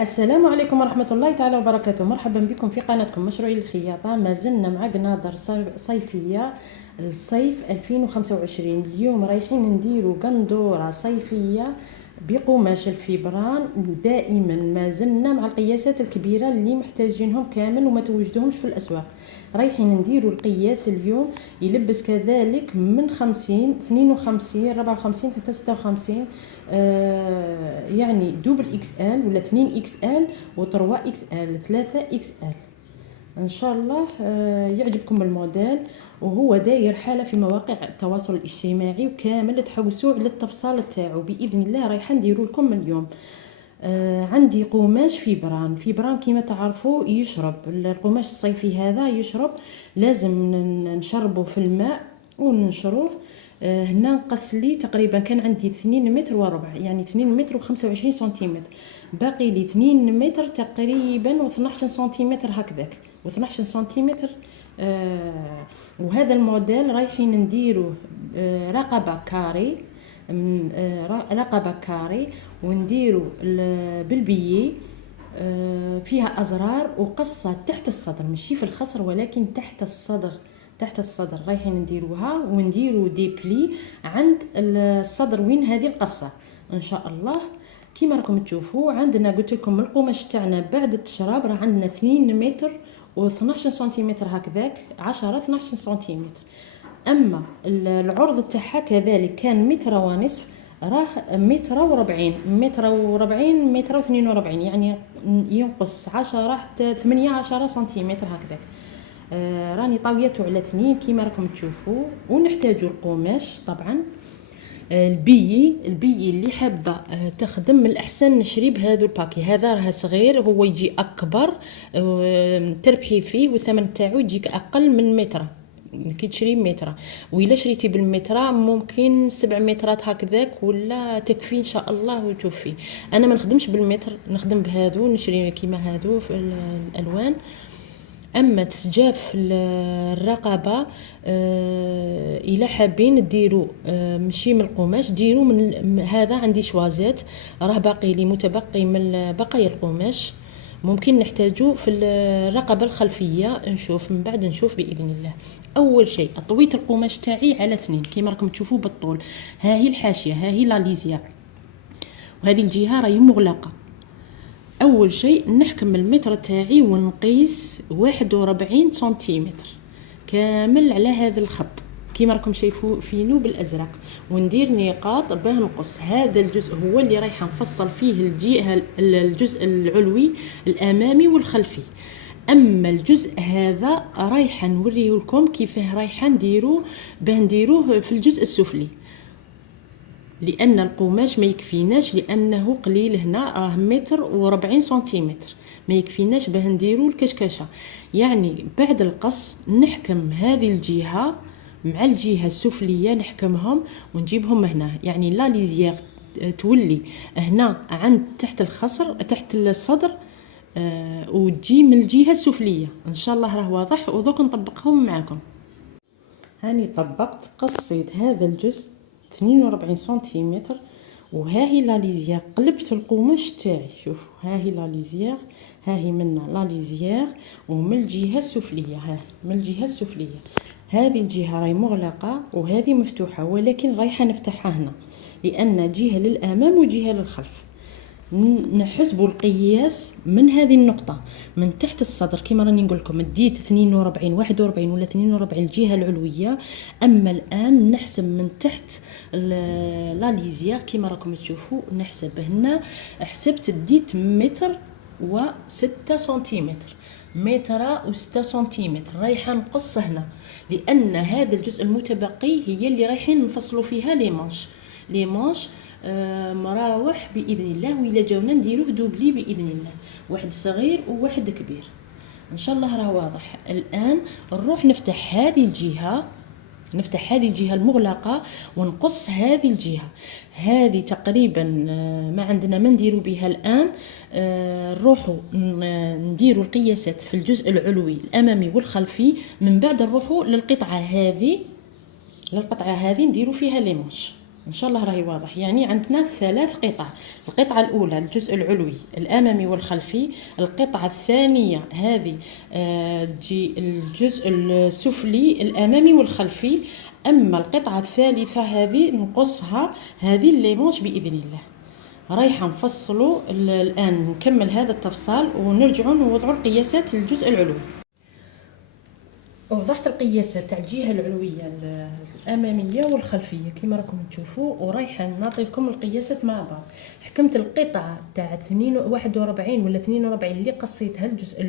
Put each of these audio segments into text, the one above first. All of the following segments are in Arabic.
السلام عليكم ورحمة الله تعالى وبركاته. مرحبا بكم في قناتكم مشروعي الخياطة. ما زلنا مع قنادر صيفية الصيف 2025. اليوم رايحين نديروا قندورة صيفية بقماش الفيبران. دائما ما زلنا مع القياسات الكبيرة اللي محتاجينهم كامل وما توجدهمش في الأسواق. رايحين نديروا القياس اليوم يلبس كذلك من 50 52 54 حتى 56. يعني دوبل اكس ال ولا 2 اكس ال و3 اكس ال 3 اكس ال. ان شاء الله يعجبكم الموديل، وهو داير حاله في مواقع التواصل الاجتماعي وكامل تحوسوا على التفصيل تاعو. باذن الله رايحه نديروا لكم اليوم. عندي قماش فيبران كيما تعرفوا يشرب القماش الصيفي هذا يشرب، لازم نشربه في الماء وننشروه. هنا نقص لي تقريبا كان عندي 2 متر وربع، يعني 2 متر و25 سنتيمتر، باقي لي 2 متر تقريبا و12 سنتيمتر هكذاك، و12 سنتيمتر. وهذا الموديل رايحين نديروه رقبة كاري، رقبة كاري، ونديرو بالبيي. فيها أزرار وقصة تحت الصدر، ماشي في الخصر ولكن تحت الصدر. تحت الصدر رايحين نديروها، ونديرو دي بلي عند الصدر وين هذه القصة ان شاء الله. كيما راكم تشوفوا عندنا قلت لكم القماش تاعنا بعد التشراب راه عندنا 2 متر و12 سنتيمتر هكذاك، 10 12 سنتيمتر. اما العرض تاعها كذلك كان متر ونصف، راه متر و40 متر و40 متر و42، يعني ينقص 10 حتى 18 سنتيمتر هكذاك. راني طاويته على 2 كيما راكم تشوفوا. ونحتاجوا القماش طبعا. البي اللي حابه تخدم من الاحسن نشري بهذا الباكي. هذا راه صغير، هو يجي اكبر، تربحي فيه والثمن تاعو يجيك اقل من متر كي تشري متر. وإلا شريتي بالمتر ممكن 7 مترات هكذاك ولا تكفي ان شاء الله وتوفي. انا ما نخدمش بالمتر، نخدم بهذو، نشري كيما هذو في الالوان. اما تسجاف الرقبه الى حابين ديروا ماشي من القماش، ديروا من هذا. عندي شوازات راه باقي لي متبقي من بقايا القماش، ممكن نحتاجو في الرقبه الخلفيه. نشوف من بعد، نشوف باذن الله. اول شيء طويت القماش تاعي على 2 كيما راكم تشوفوا بالطول. ها هي الحاشيه، ها هي لا ليزيا، وهذه الجهه راهي مغلقه. اول شيء نحكم المتر تاعي ونقيس 41 سنتيمتر كامل على هذا الخط كيما راكم شايفوا فينو بالازرق، وندير نقاط باه نقص. هذا الجزء هو اللي رايحه نفصل فيه الجهه، الجزء العلوي الامامي والخلفي. اما الجزء هذا رايحه نوريه لكم كيفاه رايحه نديروه باه نديروه في الجزء السفلي، لان القماش ما يكفيناش، لانه قليل. هنا راه متر و40 سنتيمتر، ما يكفيناش باه نديروا الكشكشه. يعني بعد القص نحكم هذه الجهه مع الجهه السفليه، نحكمهم ونجيبهم هنا. يعني لا ليزيير تولي هنا عند تحت الخصر تحت الصدر، وتجي من الجهه السفليه. ان شاء الله راه واضح، ودوك نطبقهم معكم. هاني طبقت، قصيت هذا الجزء 42 سنتيمتر، وها هي لا ليزيير. قلبت القماش تاعي، شوفوا ها هي لا ليزيير، ها هي منا لا ليزيير، ومن الجهه السفليه، ها من الجهه السفليه. هذه الجهه راهي مغلقه وهذه مفتوحه، ولكن رايحه نفتحها هنا لان جهه للامام وجهه للخلف. نحسبوا القياس من هذه النقطة من تحت الصدر كما راني نقول لكم. ديت 42 41 ولا 42 الجهة العلوية. أما الآن نحسب من تحت لا ليزيير كما راكم تشوفوا. نحسب هنا، حسبت ديت متر و6 سنتيمتر، متر و6 سنتيمتر. رايحة نقص هنا لأن هذا الجزء المتبقي هي اللي رايحين نفصلوا فيها لي مانش مراوح باذن الله. وإلا جاونا نديروه دوبلي باذن الله، واحد صغير وواحد كبير. ان شاء الله راه واضح. الان نروح نفتح هذه الجهه المغلقه ونقص هذه الجهه. هذه تقريبا ما عندنا ما نديروا بها الان. نروحوا نديروا القياسات في الجزء العلوي الامامي والخلفي، من بعد نروحوا للقطعه هذه نديروا فيها لي مانش ان شاء الله راهي واضح. يعني عندنا 3 قطع، القطعه الاولى الجزء العلوي الامامي والخلفي، القطعه الثانيه هذه تجي الجزء السفلي الامامي والخلفي، اما القطعه الثالثه هذه نقصها، هذه اللي مونش باذن الله. رايحه نفصلوا الان، نكمل هذا التفصيل ونرجعوا نوضعوا القياسات للجزء العلوي. وضحت القياسات تاع الجهه العلويه الاماميه والخلفيه كما راكم تشوفوا، ورايحه نعطي لكم القياسات مع بعض. حكمت القطعه تاع 41 ولا 42 اللي قصيتها الجزء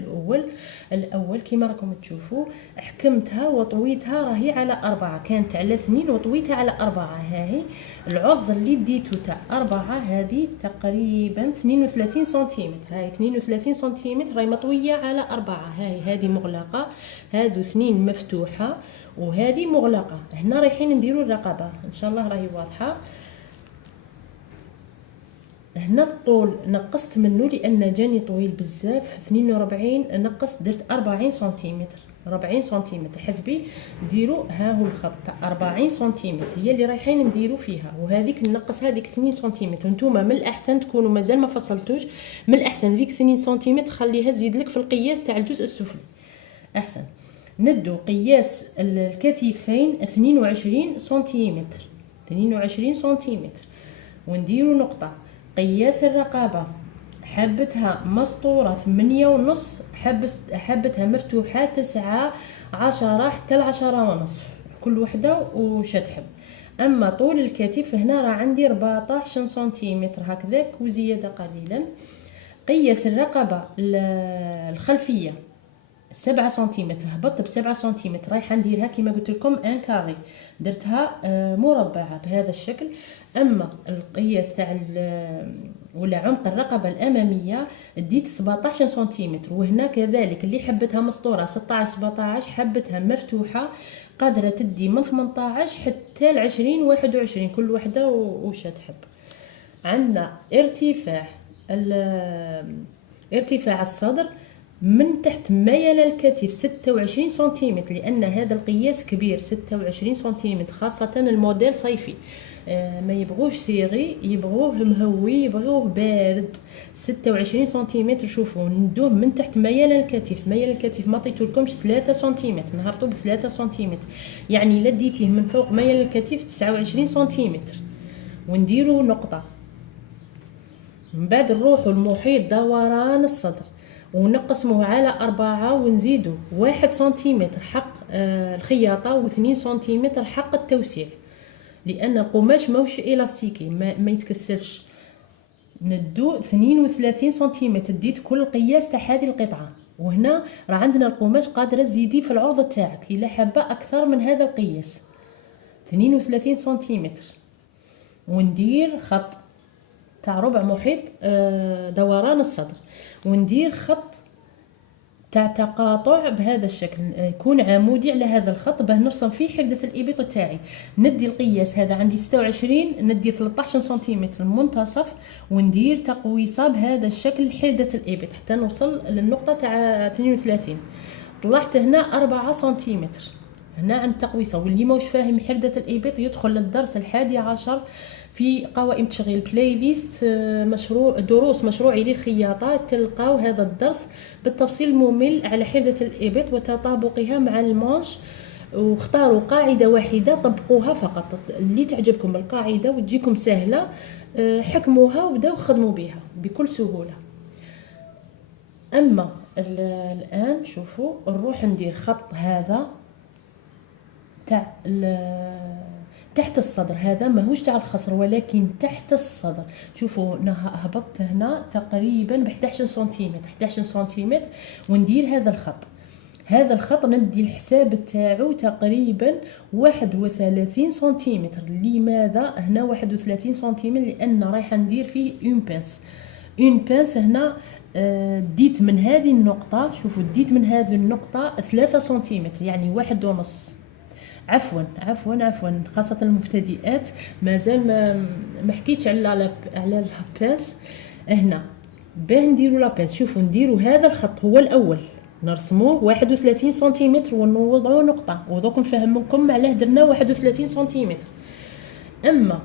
الاول كما راكم تشوفوا، حكمتها وطويتها راهي على 4، كانت على 2 وطويتها على 4. هاهي العرض اللي ديتو تاع 4 هذه تقريبا 32 سنتيمتر، هاي 32 سنتيمتر راهي مطويه على 4. هاي هذه مغلقه، هادو 2 مفتوحه وهذه مغلقه. هنا رايحين نديروا الرقبه ان شاء الله راهي واضحه. هنا الطول نقصت منه لان جاني طويل بزاف، 42 نقصت درت 40 سنتيمتر، 40 سنتيمتر حسبي ديروا. ها هو الخط تاع 40 سنتيمتر هي اللي رايحين نديروا فيها، وهذيك نقص هذيك 2 سنتيمتر. نتوما من الاحسن تكونوا مازال ما فصلتوش، من الاحسن ذيك 2 سنتيمتر خليها تزيد لك في القياس تاع الجزء السفلي احسن. ندو قياس الكتفين 22 سنتيمتر، 22 سنتيمتر، ونديروا نقطة. قياس الرقبة حبتها مسطورة 8.5، حبتها مفتوحة 9 10 حتى 10.5 كل وحدة وش تحب. أما طول الكتف هنا راه عندي 14 سنتيمتر هكذاك وزيادة قليلا. قياس الرقبة الخلفية 7 سنتيمتر، هبطت ب7 سنتيمتر، رايحه نديرها كما قلت لكم ان كاري، درتها مربعه بهذا الشكل. اما القياس تاع ولا عمق الرقبه الاماميه ديت 17 سنتيمتر، وهنا كذلك اللي حبتها مسطوره 16 17، حبتها مفتوحه قادره تدي من 18 حتى ل 20 21 كل وحده وش تحب. عندنا ارتفاع الصدر من تحت ميل الكتف 26 سنتيمتر، لأن هذا القياس كبير 26 سنتيمتر، خاصة الموديل صيفي ما يبغوش صيغي، يبغوه مهوي، يبغوه بارد. 26 سنتيمتر شوفوا ندوه من تحت ميل الكتف، ميل الكتف ما عطيتولكمش 3 سنتيمتر، نهبطوا ب 3 سنتيمتر، يعني لديتيه من فوق ميل الكتف 29 سنتيمتر. ونديروا نقطة. من بعد نروحوا المحيط دوران الصدر ونقسموه على 4 ونزيدوا 1 سنتيمتر حق الخياطة و2 سنتيمتر حق التوسيع، لأن القماش ماهوش إلاستيكي ما يتكسرش. ندو 32 سنتيمتر ديت كل قياس تاع هذه القطعة. وهنا راه عندنا القماش قادرة تزيدي في العرض تاعك إلا حابة أكثر من هذا القياس 32 سنتيمتر. وندير خط تاع ربع محيط دوران الصدر، وندير خط تاع تقاطع بهذا الشكل يكون عمودي على هذا الخط باه نرسم فيه حدة الإبط تاعي. ندي القياس هذا عندي 26، ندي 13 سنتيمتر المنتصف، وندير تقويصة بهذا الشكل حدة الإبط حتى نوصل للنقطة تاع 32. طلعت هنا 4 سنتيمتر هنا عند تقويصة. واللي موش فاهم حدة الإبط يدخل للدرس 11 في قوائم تشغيل بلاي ليست دروس مشروعي للخياطة، تلقاو هذا الدرس بالتفصيل الممل على حدة الإبط وتطابقها مع المانش. واختاروا قاعدة واحدة طبقوها فقط، اللي تعجبكم القاعدة وتجيكم سهلة حكموها وبداو خدموا بها بكل سهولة. أما الآن شوفوا نروح ندير خط هذا تاع تحت الصدر، هذا ماهوش تاع الخصر ولكن تحت الصدر. شوفوا هبطت هنا تقريبا ب 11 سنتيمتر، 11 سنتيمتر، وندير هذا الخط ندي الحساب تاعو تقريبا 31 سنتيمتر. لماذا هنا 31 سنتيمتر؟ لان رايحه ندير فيه اون بانس هنا. ديت من هذه النقطه، شوفوا ديت من هذه النقطه 3 سنتيمتر يعني 1.5. عفوا خاصة المبتدئات مازال ما حكيتش على البانس. هنا باه نديروا لابانس شوفوا نديروا هذا الخط هو الاول نرسموه 31 سنتيمتر ونوضعوا نقطة، ودوك نفهمكم علاه درنا 31 سنتيمتر. اما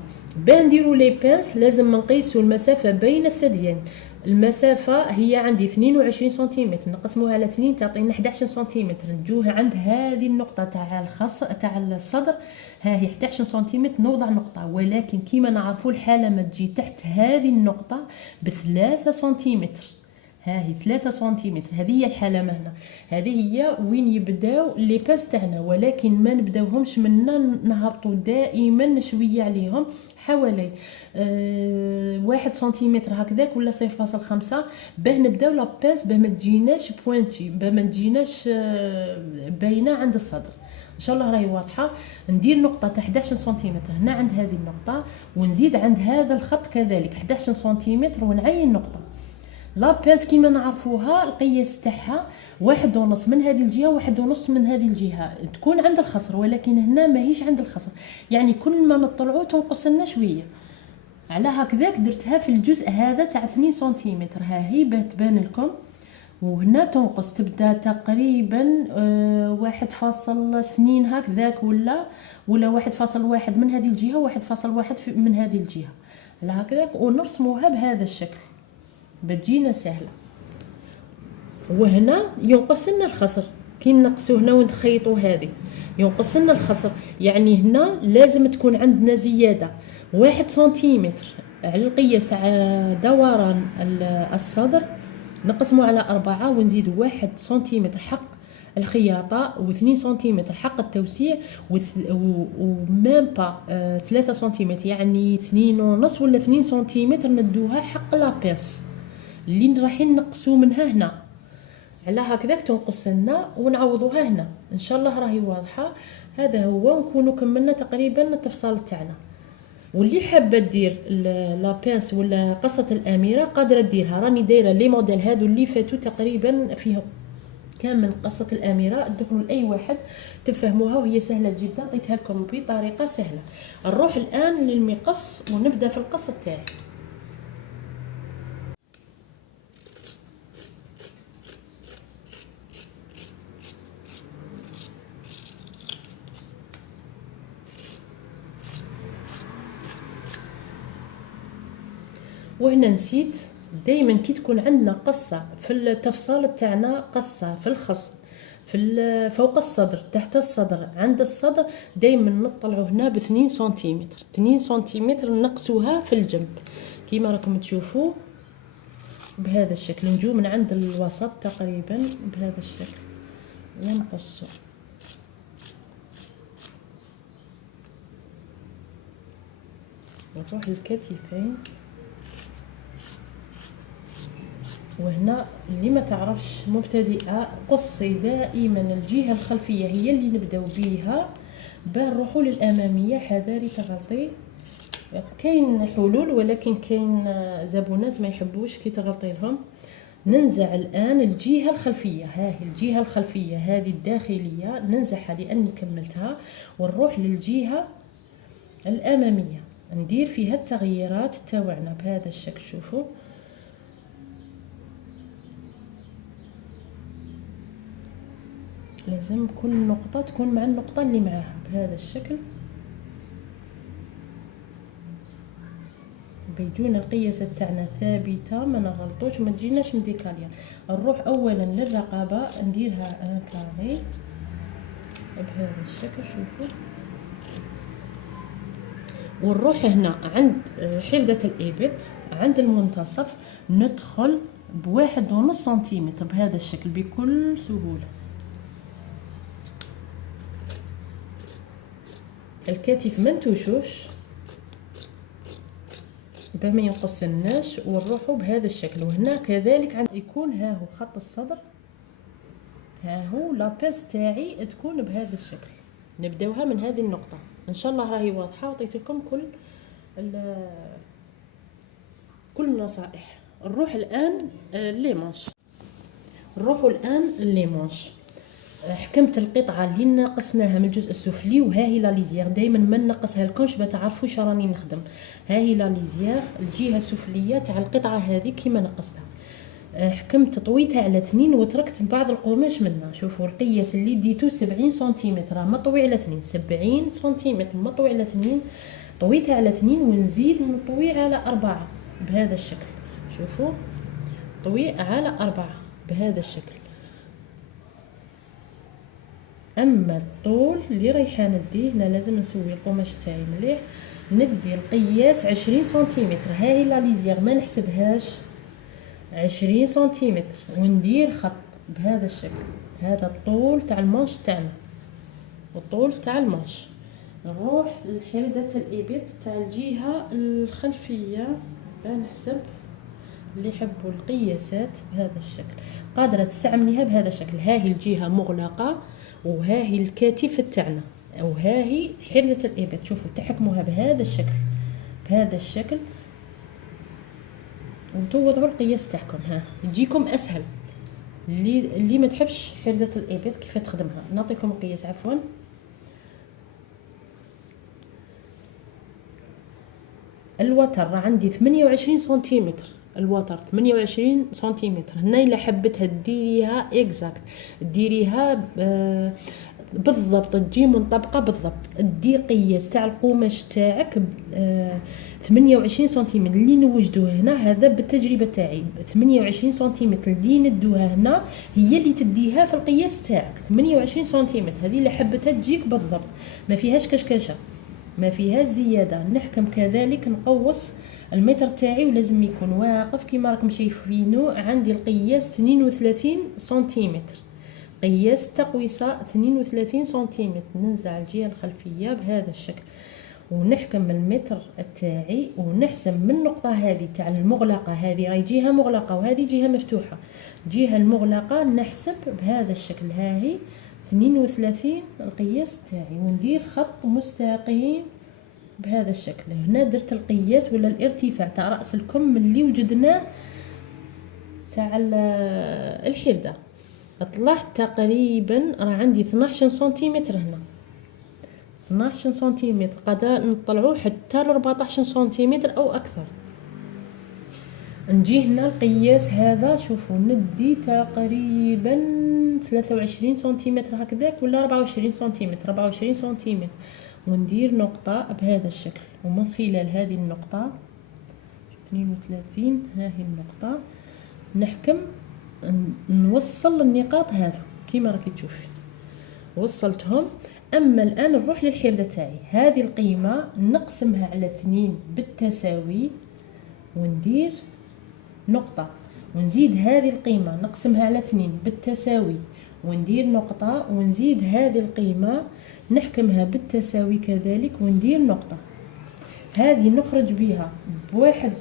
باه نديرو لي بانس لازم نقيسو المسافه بين الثديين. المسافه هي عندي 22 سنتيمتر، نقسموها على 2 تعطينا 11 سنتيمتر. نجوه عند هذه النقطه تاع تاع الصدر، ها هي 11 سنتيمتر، نوضع نقطه، ولكن كيما نعرفوا الحاله ما تجي تحت هذه النقطه ب3 سنتيمتر. ها هي 3 سنتيمتر، هذه هي الحاله مهنا، هذه هي وين يبداو لي باس تاعنا، ولكن ما نبداوهمش منا، نهبطوا دائما شويه عليهم حوالي 1 سنتيمتر هكذاك ولا 0.5 باه نبداو لا باس، باه ما تجيناش بوينتي، باه ما تجيناش باينه عند الصدر. ان شاء الله راهي واضحه. ندير نقطه تاع 11 سنتيمتر هنا عند هذه النقطه، ونزيد عند هذا الخط كذلك 11 سنتيمتر، ونعين نقطه. لا بيس كيما نعرفوها القياس تاعها 1.5 من هذه الجهه، 1.5 من هذه الجهه، تكون عند الخصر، ولكن هنا ماهيش عند الخصر، يعني كل ما نطلعو تنقص لنا شويه. على هكذاك درتها في الجزء هذا تاع 2 سنتيمتر، ها هي باه تبان لكم. وهنا تنقص تبدا تقريبا 1.2 هكذاك ولا 1.1 من هذه الجهه، 1.1 من هذه الجهه، على هكذاك، ونرسموها بهذا الشكل بتجينا سهله. وهنا ينقص لنا الخصر، كي نقصو هنا ونخيطوا هذه ينقص لنا الخصر، يعني هنا لازم تكون عندنا زياده 1 سنتيمتر على القياس تاع دوران الصدر، نقسمه على 4 ونزيد 1 سنتيمتر حق الخياطه، و2 سنتيمتر حق التوسيع، ومام با 3 سنتيمتر، يعني 2.5 ولا 2 سنتيمتر ندوها حق لابيس اللي رايحين نقصو منها هنا. على هكذاك تنقص لنا ونعوضوها هنا. ان شاء الله راهي واضحه. هذا هو، ونكونوا كملنا تقريبا التفصيل تاعنا. واللي حابه دير لابيس ولا قصه الاميره قادره ديرها، راني دايره لي موديل هادو اللي فاتوا تقريبا فيهم كامل قصه الاميره، ادخلوا لاي واحد تفهموها وهي سهله جدا، عطيتها لكم بطريقه سهله. نروح الان للمقص ونبدا في القص تاعي. وهنا نسيت، دائما كي تكون عندنا قصه في التفصيل تاعنا، قصه في الخص في فوق الصدر تحت الصدر عند الصدر، دائما نطلعوا هنا ب2 سنتيمتر، 2 سنتيمتر نقصوها في الجنب كيما راكم تشوفوا بهذا الشكل. نجو من عند الوسط تقريبا بهذا الشكل ونقصوا. نروح للكتفين، وهنا اللي ما تعرفش مبتدئه، قصي دائما الجهه الخلفيه هي اللي نبداو بيها باه نروحوا للاماميه، حذاري تغلطي. كاين حلول، ولكن كاين زبونات ما يحبوش كي تغلطي لهم. ننزع الان الجهه الخلفيه، ها هي الجهه الخلفيه هذه الداخليه ننزعها لاني كملتها، ونروح للجهه الاماميه ندير فيها التغييرات تاعنا بهذا الشكل. شوفوا لازم كل نقطة تكون مع النقطة اللي معاها بهذا الشكل، بيجونا القياسات تاعنا ثابتة ما نغلطوش وما تجيناش مديكالية. نروح اولا للرقبة نديرها ان كاري بهذا الشكل. شوفوا، ونروح هنا عند حلدة الإبط عند المنتصف ندخل ب1.5 سنتيمتر بهذا الشكل بكل سهولة. الكتف ما نتوشوش باه ما ينقصناش، ونروحوا بهذا الشكل. وهنا كذلك عند يكون ها هو خط الصدر، ها هو لابيس تاعي تكون بهذا الشكل. نبداوها من هذه النقطة. ان شاء الله راهي واضحة وعطيت لكم كل النصائح. نروح الان ليمونش. نروحوا الان ليمونش. حكمت القطعه اللي نقصناها من الجزء السفلي، وها هي لا ليزيير، دائما ما نقصها لكمش باش تعرفوا واش راني نخدم. ها هي لا ليزيير الجهه السفليه تاع القطعه هذه كيما نقصتها. حكمت طويتها على 2 وتركت بعض القماش منها. شوفوا القياس اللي ديتو 70 سنتيمتر مطوي على 2، 70 سنتيمتر مطوي على 2 طويتها على 2 ونزيد نطوي على 4 بهذا الشكل. شوفوا طوي على 4 بهذا الشكل. اما الطول اللي رايحه نديه هنا لازم نسوي القماش تاعي مليح، ندي القياس 20 سنتيمتر. هاهي لا ليزيغ ما نحسبهاش 20 سنتيمتر، وندير خط بهذا الشكل. هذا الطول تاع المانش تاعنا والطول تاع المانش. نروح لحردة الإبط تاع الجهة الخلفية نحسب. اللي يحبوا القياسات بهذا الشكل قادرة تستعمليها بهذا الشكل. هاهي الجهة مغلقة وهاهي الكتف تاعنا وهاهي حردة الإبط. شوفوا تحكموها بهذا الشكل بهذا الشكل وتوضعوا القياس تاعكم. ها تجيكم اسهل. اللي ما تحبش حردة الإبط كيف تخدمها نعطيكم القياس. عفوا الوتر عندي 28 سنتيمتر. الوتر 28 سنتيمتر. هنا الا حبيتها ديريها اكزاكت ديريها بالضبط تجي منطبقه بالضبط. دي قياس تاع القماش تاعك 28 سنتيمتر اللي نوجدوه هنا. هذا بالتجربه تاعي 28 سنتيمتر اللي ندوها هنا هي اللي تديها في القياس تاعك 28 سنتيمتر. هذه اللي حبتها تجيك بالضبط ما فيهاش كشكشه ما فيهاش زياده. نحكم كذلك نقوس المتر تاعي ولازم يكون واقف كيما راكم شايفينو. عندي القياس 32 سنتيمتر قياس تقويسه 32 سنتيمتر. ننزع الجهه الخلفيه بهذا الشكل ونحكم المتر تاعي ونحسب من النقطه هذه تاع المغلقه. هذه راهي جهه مغلقه وهذه جهه مفتوحه. الجهه المغلقه نحسب بهذا الشكل. هاهي 32 القياس تاعي وندير خط مستقيم بهذا الشكل. هنا درت القياس ولا الارتفاع تاع راس الكم اللي وجدناه تاع الحرده. طلعت تقريبا راه عندي 12 سنتيمتر هنا 12 سنتيمتر. قادر نطلعوه حتى ل 14 سنتيمتر او اكثر. نجي هنا القياس هذا شوفوا ندي تقريبا 23 سنتيمتر هكذاك ولا 24 سنتيمتر 24 سنتيمتر وندير نقطة بهذا الشكل. ومن خلال هذه النقطة 32 هاهي النقطة نحكم نوصل النقاط هذو كيما راكي تشوفي وصلتهم. اما الان نروح للحردة تاعي. هذه القيمة نقسمها على 2 بالتساوي وندير نقطة ونزيد هذه القيمة نقسمها على 2 بالتساوي وندير نقطة ونزيد هذه القيمة نحكمها بالتساوي كذلك وندير نقطة. هذه نخرج بها بواحد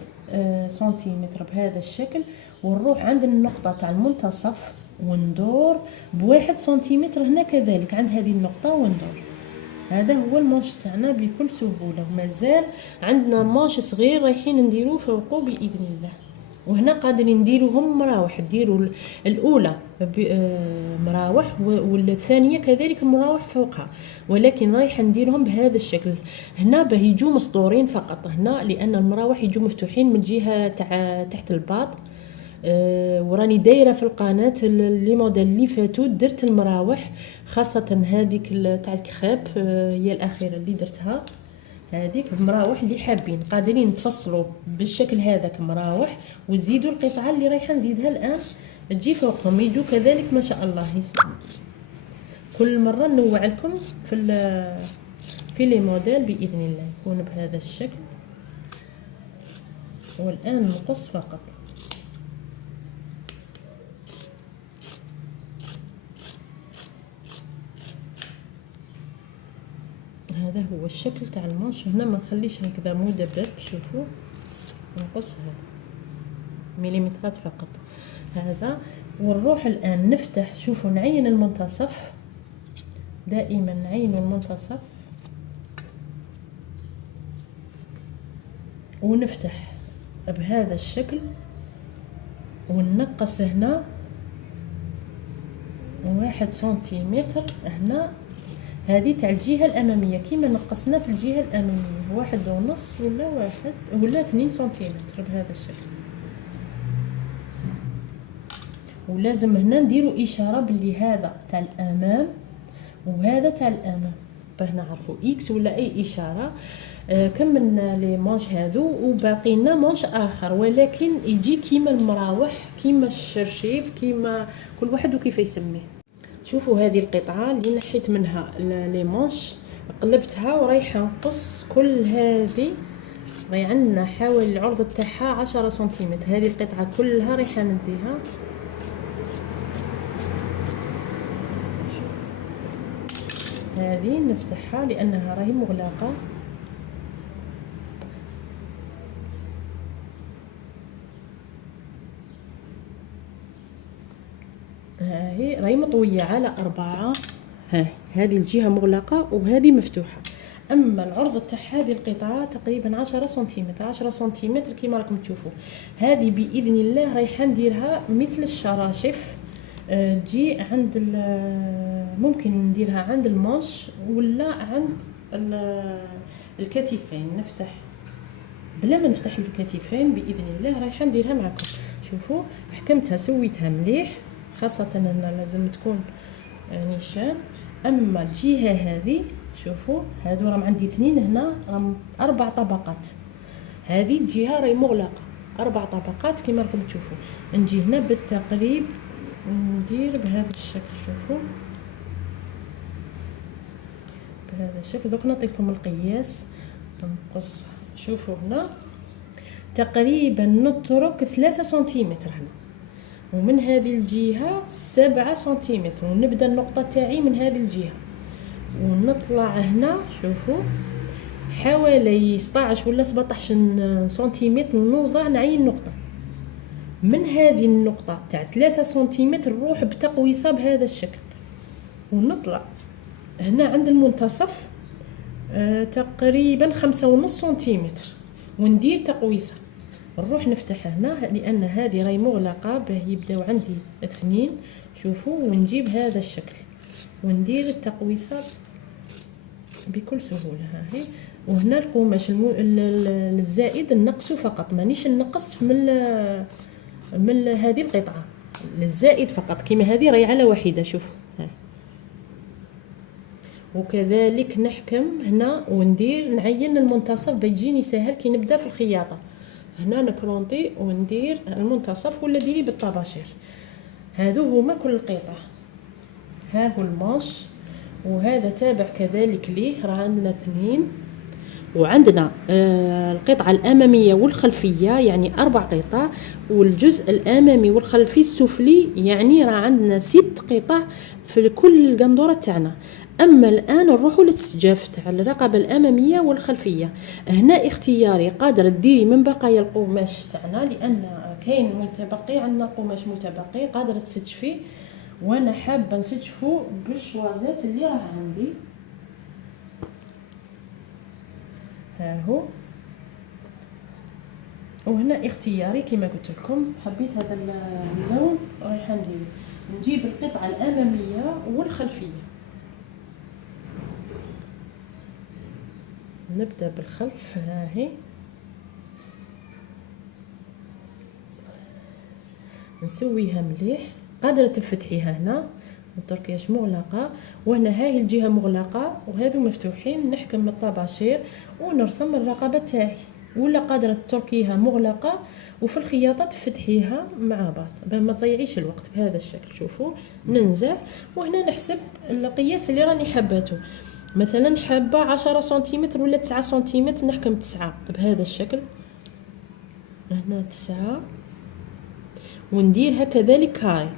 سنتيمتر بهذا الشكل ونروح عند النقطة تاع المنتصف وندور بواحد سنتيمتر هنا كذلك عند هذه النقطة وندور. هذا هو المانش تاعنا بكل سهولة. ومازال عندنا مانش صغير رايحين نديروه فوقه بإذن الله. وهنا قادرين نديروهم مراوح. ديروا الاولى مراوح والثانيه كذلك مراوح فوقها ولكن رايحه نديرهم بهذا الشكل. هنا باه يجوا مسطورين فقط هنا لان المراوح يجوا مفتوحين من الجهه تاع تحت الباط. وراني دايره في القناه لي موديل اللي فاتوا درت المراوح خاصه هذيك تاع الكخاب هي الاخيره اللي درتها. هذيك مراوح اللي حابين قادرين تفصلوا بالشكل هذاك مراوح وزيدوا القطعه اللي رايحه نزيدها الان تجي فوقهم يجوا كذلك ما شاء الله. كل مره ننوع لكم في لي موديل باذن الله يكون بهذا الشكل. والان نقص فقط. هذا هو الشكل تاع المانش. هنا ما نخليش هكذا مدبب. شوفوا نقص هذا مليمترات فقط هذا. ونروح الان نفتح. شوفوا نعين المنتصف دائما نعين المنتصف ونفتح بهذا الشكل وننقص هنا 1 سنتيمتر هنا. هذه تاع الجهه الاماميه كيما نقصنا في الجهه الاماميه 1.5 ولا 2 سنتيمتر بهذا الشكل. ولازم هنا نديروا اشاره باللي هذا تاع الامام وهذا تاع الامام باه نعرفوا اكس ولا اي اشاره. كملنا لي مانش هادو وباقي لنا مانش اخر، ولكن يجي كيما المراوح كيما الشرشيف كيما كل واحد وكيف يسميه. شوفوا هذه القطعه اللي نحيت منها لي مانش، قلبتها ورايحه نقص كل هذه. راهي عندنا حوالي العرض تاعها 10 سنتيمتر. هذه القطعه كلها رايحه نديها. هذه نفتحها لانها راهي مغلقه. هاهي راهي مطويه على 4. هذه الجهه مغلقه وهذه مفتوحه. اما العرض تاع هذه القطعه تقريبا 10 سنتيمتر. 10 سنتيمتر كيما راكم تشوفوا. هذه باذن الله رايحه نديرها مثل الشراشف. تجي عند ممكن نديرها عند المانش ولا عند الكتفين. نفتح بلا ما نفتح الكتفين باذن الله رايحه نديرها معكم. شوفوا حكمتها سويتها مليح، خاصه هنا لازم تكون نيشان. اما الجهه هذه شوفوا هادو راهم عندي 2 هنا، راهم 4 طبقات. هذه الجهه راهي مغلقه 4 طبقات كيما راكم تشوفوا. نجي هنا بالتقريب ندير بهذا الشكل. شوفوا بهذا الشكل. دوك نعطيكم القياس نقص. شوفوا هنا تقريبا نترك 3 سنتيمتر هنا، ومن هذه الجهه 7 سنتيمتر، ونبدا النقطه تاعي من هذه الجهه ونطلع هنا. شوفوا حوالي 16 ولا 17 سنتيمتر نوضع نعين نقطه. من هذه النقطه تاع 3 سنتيمتر نروح بتقويصه بهذا الشكل ونطلع هنا عند المنتصف تقريبا 5.5 سنتيمتر وندير تقويصه. نروح نفتح هنا لان هذه راهي مغلقه باه يبداو عندي 2. شوفوا ونجيب هذا الشكل وندير التقويصه بكل سهوله. هاهي. وهنا القماش الزائد نقصه فقط، مانيش نقص من هذه القطعه للزائد فقط. كيما هذه راهي على واحده. شوفوا هاي. وكذلك نحكم هنا وندير نعين المنتصف بيجيني سهل كي نبدا في الخياطه. هنا نكرونطي وندير المنتصف ولا ديري بالطباشير. هادو هما كل القطع. ها هو المانش وهذا تابع كذلك ليه. راه عندنا 2 وعندنا القطعه الاماميه والخلفيه يعني 4 قطع، والجزء الامامي والخلفي السفلي يعني راه عندنا 6 قطع في كل القندوره تاعنا. اما الان نروحوا للسجاف تاع الرقبه الاماميه والخلفيه. هنا اختياري قادره ديري من بقايا القماش تاعنا لان كاين متبقي عندنا القماش متبقي قادره تستشفي، وانا حابه نستشفو بالشوازات اللي راه عندي. ها هو. وهنا اختياري كما قلت لكم حبيت هذا اللون رايحه ندير. نجيب القطعه الاماميه والخلفيه. نبدا بالخلف. ها هي نسويها مليح. قادره تفتحيها هنا التركياش مغلقه، وهنا هاي الجهه مغلقه وهذو مفتوحين. نحكم الطباشير ونرسم الرقبه تاعي، ولا قادره تركيها مغلقه وفي الخياطه تفتحيها مع بعض ما تضيعيش الوقت بهذا الشكل. شوفوا ننزع وهنا نحسب القياس اللي راني حباته. مثلا حابه 10 سنتيمتر ولا 9 سنتيمتر نحكم 9 بهذا الشكل. هنا 9 ونديرها كذلك كاري.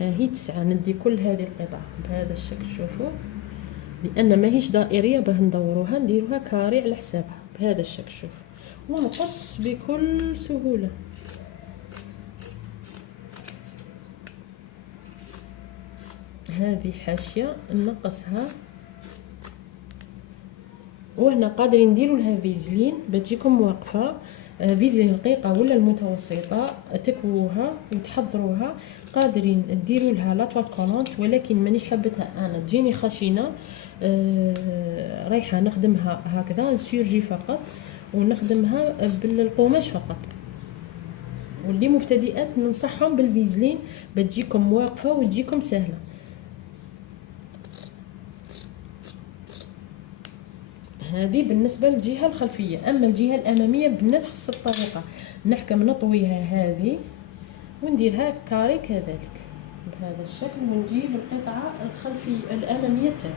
هي 9 ندي كل هذه القطع بهذا الشكل. شوفوا لان ماهيش دائريه باه ندوروها نديروها كاري على حسابها بهذا الشكل. شوف ونقص بكل سهوله. هذه حاشيه نقصها. وهنا قادرين نديروا لها فيزلين بتجيكم واقفه. فيزلين رقيقه ولا المتوسطه تكووها وتحضروها. قادرين ديروا لها لاطوال كولونت ولكن مانيش حبتها انا تجيني خشينه. رايحه نخدمها هكذا نسيرجي فقط ونخدمها بالقماش فقط. واللي مبتدئات ننصحهم بالفيزلين بتجيكم واقفه وتجيكم سهله. هذه بالنسبة للجهة الخلفية. أما الجهة الأمامية بنفس الطريقة نحكم نطويها هذه ونديرها كاري كذلك بهذا الشكل، ونجيب القطعة الخلفية الأمامية تاعي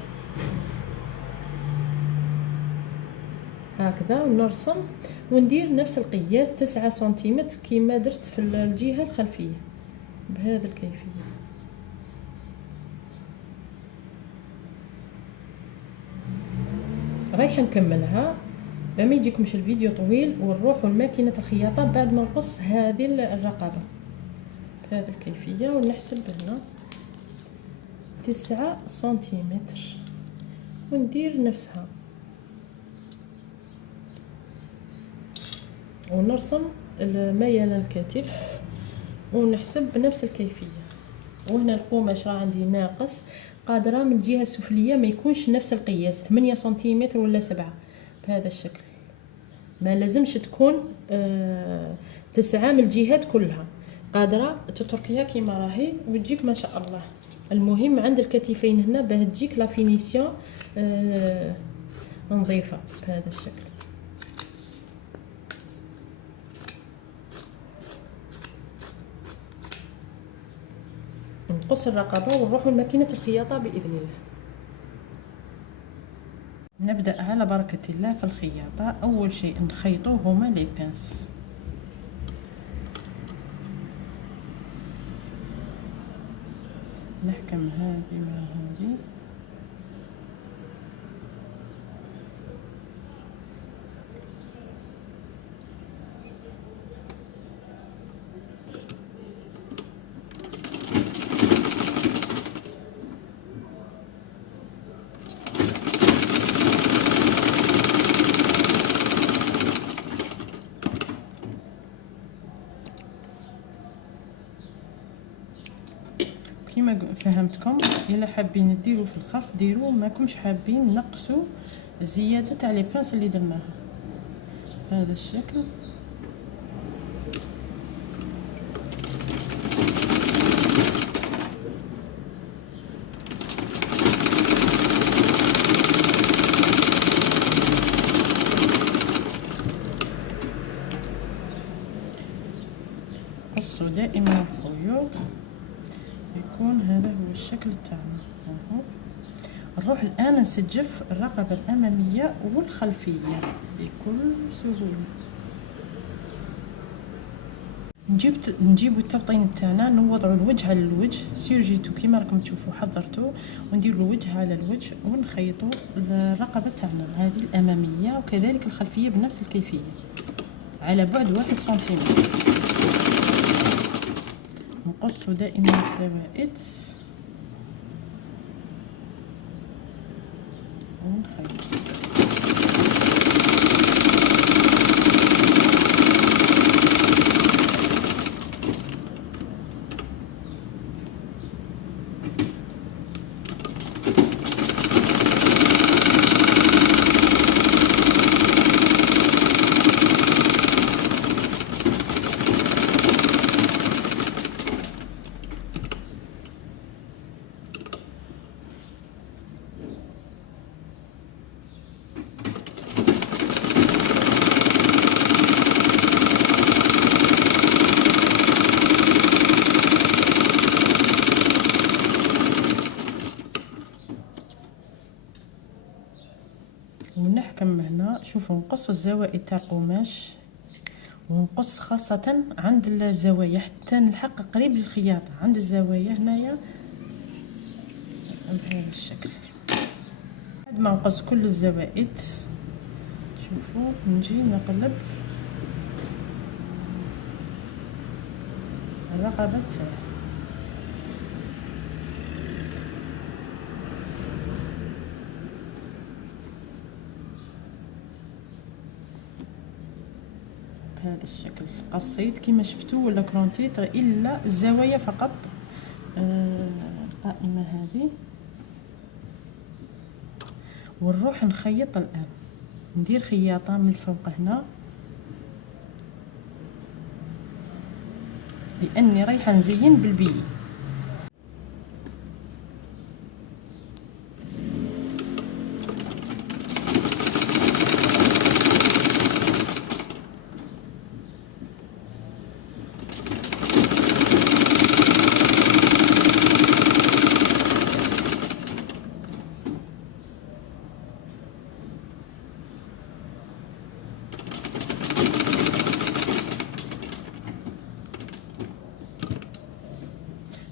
هكذا ونرسم وندير نفس القياس 9 سنتيمتر كما درت في الجهة الخلفية بهذا الكيفية. رايحة نكملها ما يجيكمش الفيديو طويل، ونروح لماكينة الخياطة بعد ما نقص هذه الرقبة بهذه الكيفية ونحسب هنا 9 سنتيمتر وندير نفسها ونرسم ميل الكتف ونحسب بنفس الكيفية. وهنا القماش راه عندي ناقص، قادرة من الجهة السفلية ما يكونش نفس القياس 8 سنتيمتر ولا 7 بهذا الشكل، ما لازمش تكون 9 من الجهات كلها، قادرة تتركيها كما راهي وتجيك ما شاء الله. المهم عند الكتفين هنا باه تجيك لا فينيسيون نظيفة بهذا الشكل. نقص الرقبة ونروح لماكينة الخياطة بإذن الله. نبدأ على بركة الله في الخياطة. أول شيء نخيطو هما لي بانس، نحكم هذه مع هذه كما فهمتكم. الا حابين ديروا في الخرف ديروا، ماكمش حابين نقصوا زياده تاع لي بانس اللي درناها بهذا الشكل. قصوا دائما الخيوط يكون هذا هو الشكل تاعنا. نروح الان نسجف الرقبه الاماميه والخلفيه بكل سهوله. نجيبو التبطين تاعنا نوضعوا الوجه على الوجه سيرجيتو كيما راكم تشوفوا حضرتو، ونديروا الوجه على الوجه ونخيطوا الرقبه تاعنا هذه الاماميه وكذلك الخلفيه بنفس الكيفيه على بعد 1 سنتيمتر. نقص دائما الزوائد ونخيط. ونحكم هنا. شوفوا نقص الزوائد تاع القماش ونقص خاصة عند الزوايا حتى نلحق قريب للخياطة عند الزوايا هنايا بهذا الشكل. بعد ما نقص كل الزوائد شوفوا نجي نقلب الرقبة تاعي بهذا الشكل. قصيت كما شفتوا ولا كرونتيت الا الزوايا فقط. القائمه هذه ونروح نخيط الان. ندير خياطه من الفوق هنا لاني رايحه نزين بالبي.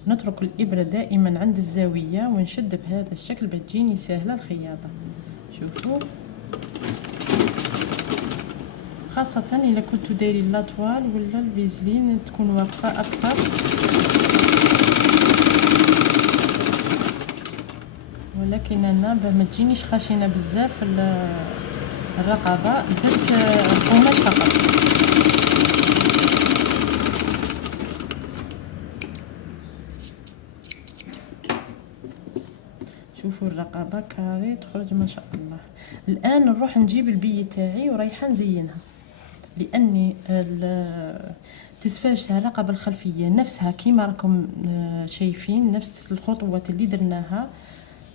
نترك الإبرة دائما عند الزاوية ونشد بهذا الشكل باش تجيني سهلة الخياطة. شوفوا، خاصة إلا كنتو دايرين لاطوال ولا الفيزلين تكون واقفة أكثر. ولكن أنا باه ما تجينيش خشنة بزاف الرقبة درت قماش فقط. شوفوا الرقبة كاري تخرج ما شاء الله. الآن نروح نجيب البي تاعي ورايحة نزينها، لاني التسفاج تاع الرقبه الخلفيه نفسها كيما راكم شايفين، نفس الخطوات اللي درناها.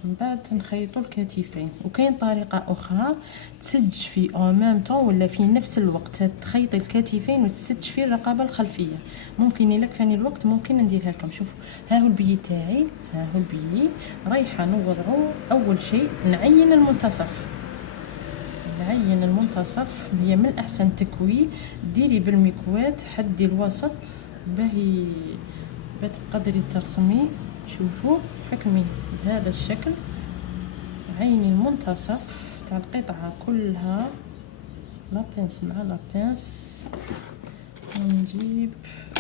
من بعد نخيطوا الكتفين. وكاين طريقه اخرى تسج في او ميم طون ولا في نفس الوقت تخيطي الكتفين وتسج في الرقبه الخلفيه. ممكن الا كفاني الوقت ممكن نديرها لكم. شوفوا، ها هو البي تاعي، ها هو البي. رايحه نوضعوا اول شيء نعين المنتصف. نعين المنتصف، هي من الاحسن تكوي ديري بالمكوات حدي الوسط باهي بتقدري ترسمي. شوفوا، حكمي بهذا الشكل، عيني المنتصف تاع القطعه كلها لابينس مع لابينس. ونجيب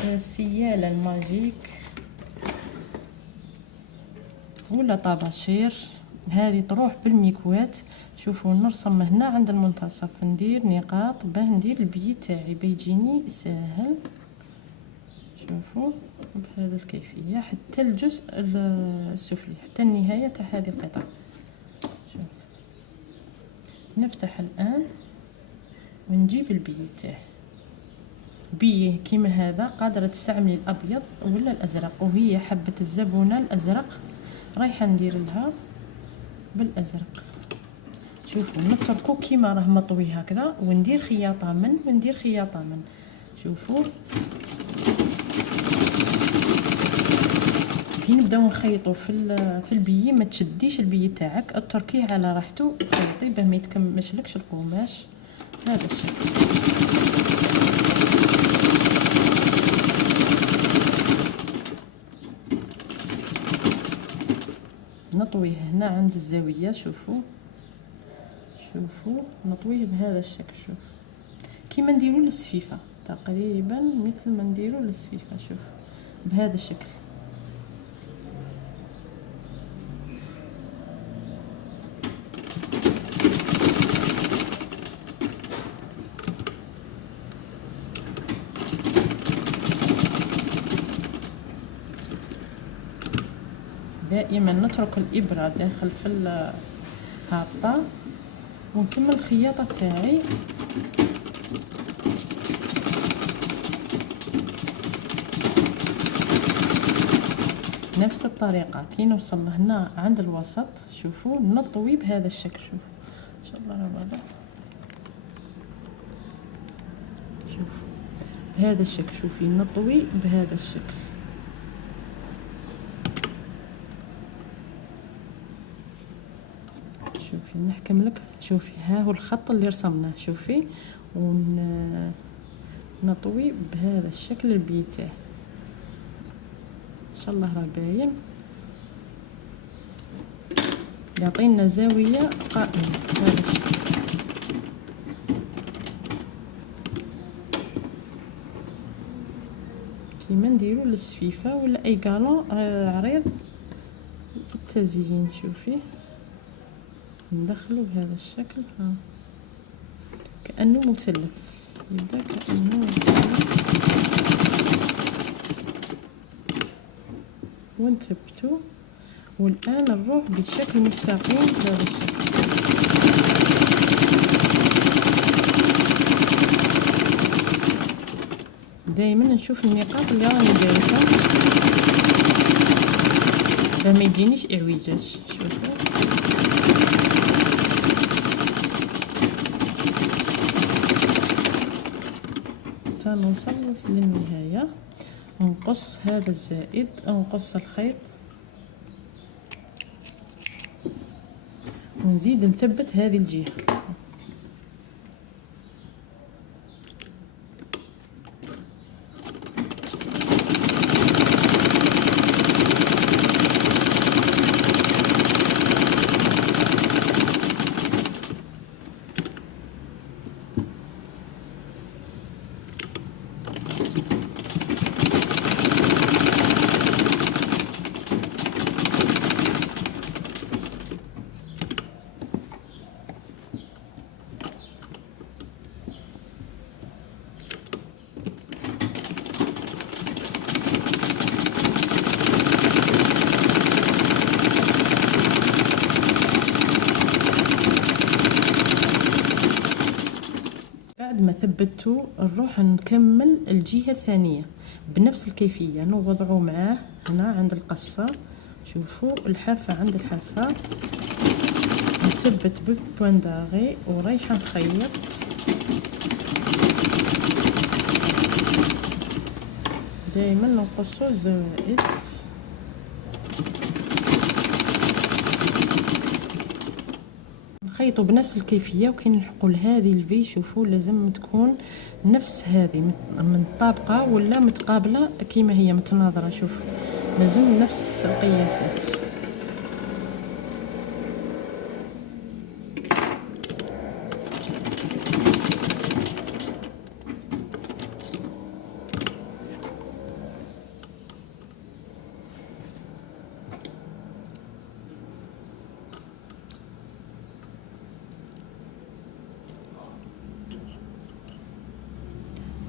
السياله الماجيك ولا طباشير، هذه تروح بالمكوات. شوفوا، نرسم هنا عند المنتصف، ندير نقاط باه ندير البي تاعي بيجيني ساهل. شوفوا بهذا الكيفيه حتى الجزء السفلي، حتى النهايه تاع هذه القطعه. شوف، نفتح الان ونجيب البي تاعي. بي كيما هذا قادره تستعملي الابيض ولا الازرق، وهي حبه الزبونه الازرق رايحه ندير لها بالازرق. شوفوا، نتركو كيما راه مطوي هكذا وندير خياطه من وندير خياطه من. شوفوا كي نبداو نخيطوا في البي، ما تشديش البي تاعك، اتركيه على راحته خيطي باه ما يتكمشلكش القماش هذا الشكل. نطويه هنا عند الزاويه. شوفوا نطويه بهذا الشكل. شوف كيما نديرو للسفيفه تقريبا، مثل ما نديرو للسفيفه. شوف بهذا الشكل. دائما نترك الابره داخل في الهابطه ونكمل الخياطه تاعي. نفس الطريقه كي نوصل هنا عند الوسط. شوفوا نطوي بهذا الشكل. شوف ان شاء الله راه واضح. شوف بهذا الشكل. شوفي نطوي بهذا الشكل. شوفي نحكم لك. شوفي ها هو الخط اللي رسمناه. شوفي نطوي بهذا الشكل البي تاعي. ان شاء الله راه باين، يعطينا زاويه قائمه بهذا الشكل. كيما نديرو للسفيفه ولا اي كالون عريض في التزيين. شوفي ندخلو بهذا الشكل. ها كأنه مثلث، يبدا كأنه مثلث ونثبتو. والآن نروح بشكل مستقيم بهذا الشكل. دائما نشوف النقاط اللي راني دايرها باه ما يجينيش اعوجاج. شوفوا حتى نوصل للنهايه. نقص هذا الزائد، نقص الخيط ونزيد نثبت هذه الجهه. ثبتوا نروح نكمل الجهة الثانية بنفس الكيفية، نوضعوا معاه هنا عند القصة. شوفوا الحافة عند الحافة نثبت بالبوان داغي ورايحة نخيط. دائما نقصوا الزوائد. نخيطوا بنفس الكيفيه وكي نلحقوا لهذه الفي. شوفوا لازم تكون نفس هذه متطابقه ولا متقابله كيما هي متناظره. شوف لازم نفس القياسات.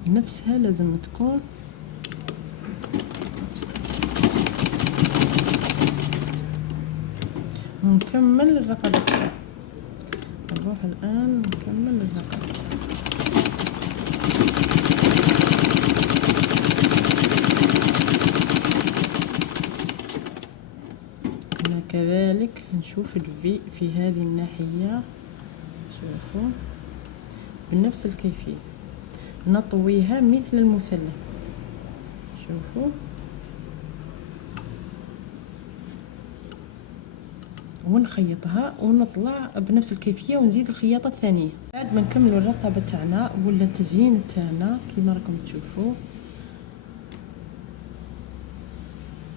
نفسها لازم تكون. نكمل الرقبة تاعها. نروح الآن نكمل الرقبة. هنا كذلك نشوف الفي في هذه الناحية. شوفوا بنفس الكيفية نطويها مثل المثلث. شوفوا ونخيطها ونطلع بنفس الكيفيه ونزيد الخياطه الثانيه. بعد ما نكملوا الرقبه تاعنا ولا التزيين تاعنا كيما راكم تشوفوا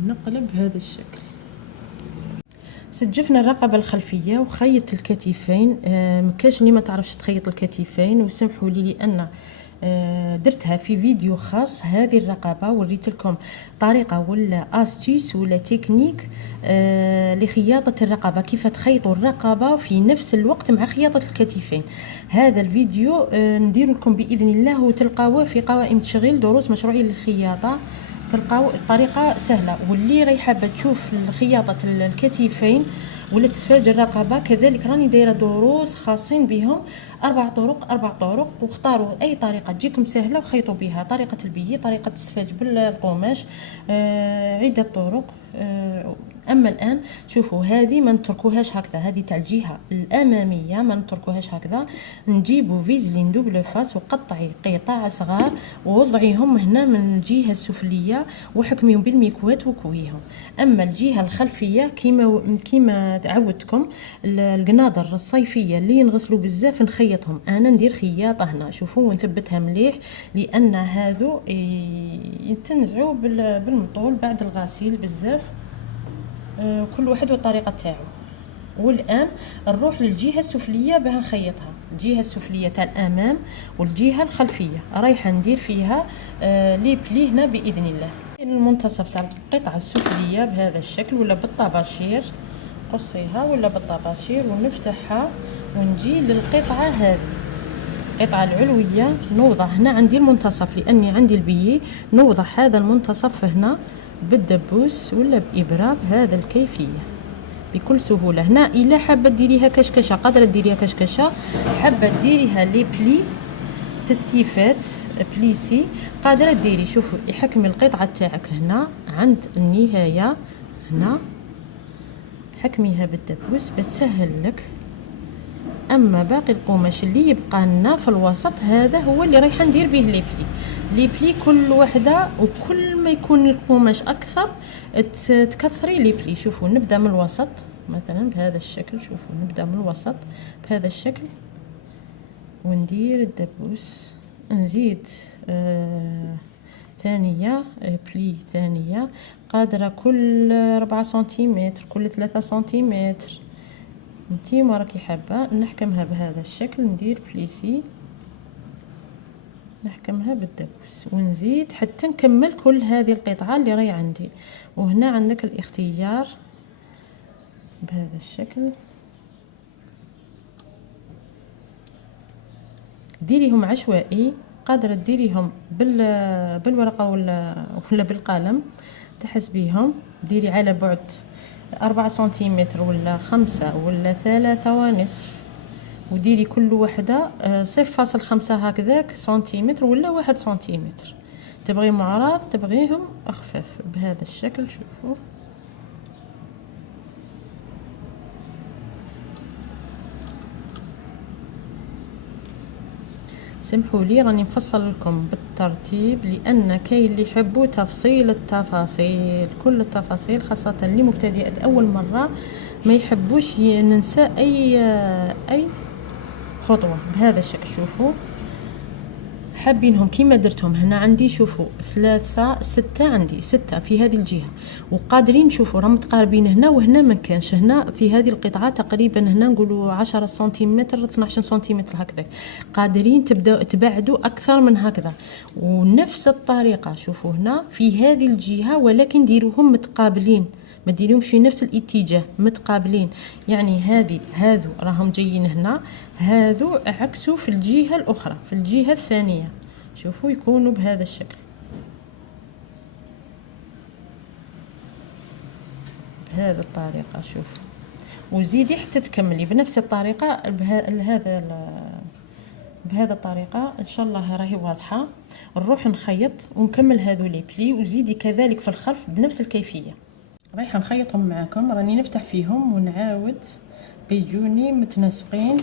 نقلب بهذا الشكل. سجفنا الرقبه الخلفيه وخيط الكتفين. مكاش اللي ما تعرفش تخيط الكتفين وسمحوا لي لان درتها في فيديو خاص. هذه الرقبه وريت لكم طريقه ولا استيس ولا تكنيك لخياطه الرقبه، كيف تخيطوا الرقبه في نفس الوقت مع خياطه الكتفين. هذا الفيديو ندير لكم باذن الله وتلقاوه في قوائم تشغيل دروس مشروعيه للخياطه. تلقاو الطريقه سهله. واللي راهي حابه تشوف خياطه الكتفين ولا تسفاج الرقبه كذلك راني دايره دروس خاصين بهم. 4 طرق واختاروا اي طريقه تجيكم سهله وخيطوا بها. طريقه البي، طريقه السفاج بالقماش، عده طرق. اما الان شوفوا هذه ما نتركوهاش هكذا، هذه تاع الجهه الاماميه ما نتركوهاش هكذا. نجيبوا فيزلين دوبل فاس وقطعي قطع صغار ووضعيهم هنا من الجهه السفليه وحكميهم بالمكوات وكويهم. اما الجهه الخلفيه كيما عودتكم القناضر الصيفيه اللي نغسلوا بزاف نخيطهم. انا ندير خياطه هنا شوفوا ونثبتها مليح لان هذو يتنزعوا بالمطول بعد الغسيل بزاف. كل واحد والطريقه تاعو. والان نروح للجهه السفليه باه نخيطها. الجهه السفليه تاع الامام والجهه الخلفيه رايحه ندير فيها لي بلي هنا باذن الله. المنتصف تاع القطعه السفليه بهذا الشكل ولا بالطباشير قصيها ولا بالطباشير ونفتحها ونجي للقطعه هذه القطعه العلويه. نوضع هنا عندي المنتصف لاني عندي البي. نوضع هذا المنتصف هنا بالدبوس ولا بإبرة بهذا الكيفية بكل سهولة. هنا إلا حابة ديريها كشكشة قادرة ديريها كشكشة، حابة ديريها لي بلي تستيفات بليسي قادرة ديري. شوفوا يحكم القطعة تاعك هنا عند النهاية هنا حكميها بالدبوس بتسهل لك. اما باقي القماش اللي يبقى لنا في الوسط هذا هو اللي رايحه ندير به لي بلي كل وحده. وكل ما يكون القماش اكثر تكثري لي بلي. شوفوا نبدا من الوسط مثلا بهذا الشكل. شوفوا نبدا من الوسط بهذا الشكل وندير الدبوس. نزيد ثانيه بلي ثانيه قادره كل 4 سنتيمتر كل 3 سنتيمتر. انتيما راكي حابه نحكمها بهذا الشكل ندير بليسي نحكمها بالدبوس ونزيد حتى نكمل كل هذه القطعه اللي راهي عندي. وهنا عندك الاختيار بهذا الشكل. ديريهم عشوائي قادره ديريهم بالورقه ولا بالقلم تحسبيهم. ديري على بعد 4 سنتيمتر ولا 5 ولا 3 ونصف وديري كل وحده 0.5 هكذاك سنتيمتر ولا 1 سنتيمتر. تبغيهم عراض تبغيهم اخفاف بهذا الشكل. شوفوا سمحوا لي راني مفصل لكم بالترتيب، لان كاين اللي يحبوا تفصيل التفاصيل، كل التفاصيل، خاصه اللي مبتدئات اول مره ما يحبوش ننسى اي خطوه بهذا الشكل. شوفوا حابينهم كيما درتهم هنا عندي. شوفوا 3 6 عندي 6 في هذه الجهه، وقادرين شوفوا راهم متقاربين هنا وهنا ما كانش. هنا في هذه القطعه تقريبا هنا نقولوا 10 سنتيمتر 12 سنتيمتر هكذا، قادرين تبداو تبعدوا اكثر من هكذا. ونفس الطريقه شوفوا هنا في هذه الجهه، ولكن ديروهم متقابلين، ما ديريهمش في نفس الاتجاه، متقابلين. يعني هذو راهم جايين هنا، هذو عكسوا في الجهه الاخرى في الجهه الثانيه. شوفوا يكونوا بهذا الشكل، بهذه الطريقه. شوفوا وزيدي حتى تكملي بنفس الطريقه بهذا الطريقه. ان شاء الله راهي واضحه. نروح نخيط ونكمل هذو لي بلي، وزيدي كذلك في الخلف بنفس الكيفيه. رايحه نخيطهم معاكم، راني نفتح فيهم ونعاود بيجوني متناسقين.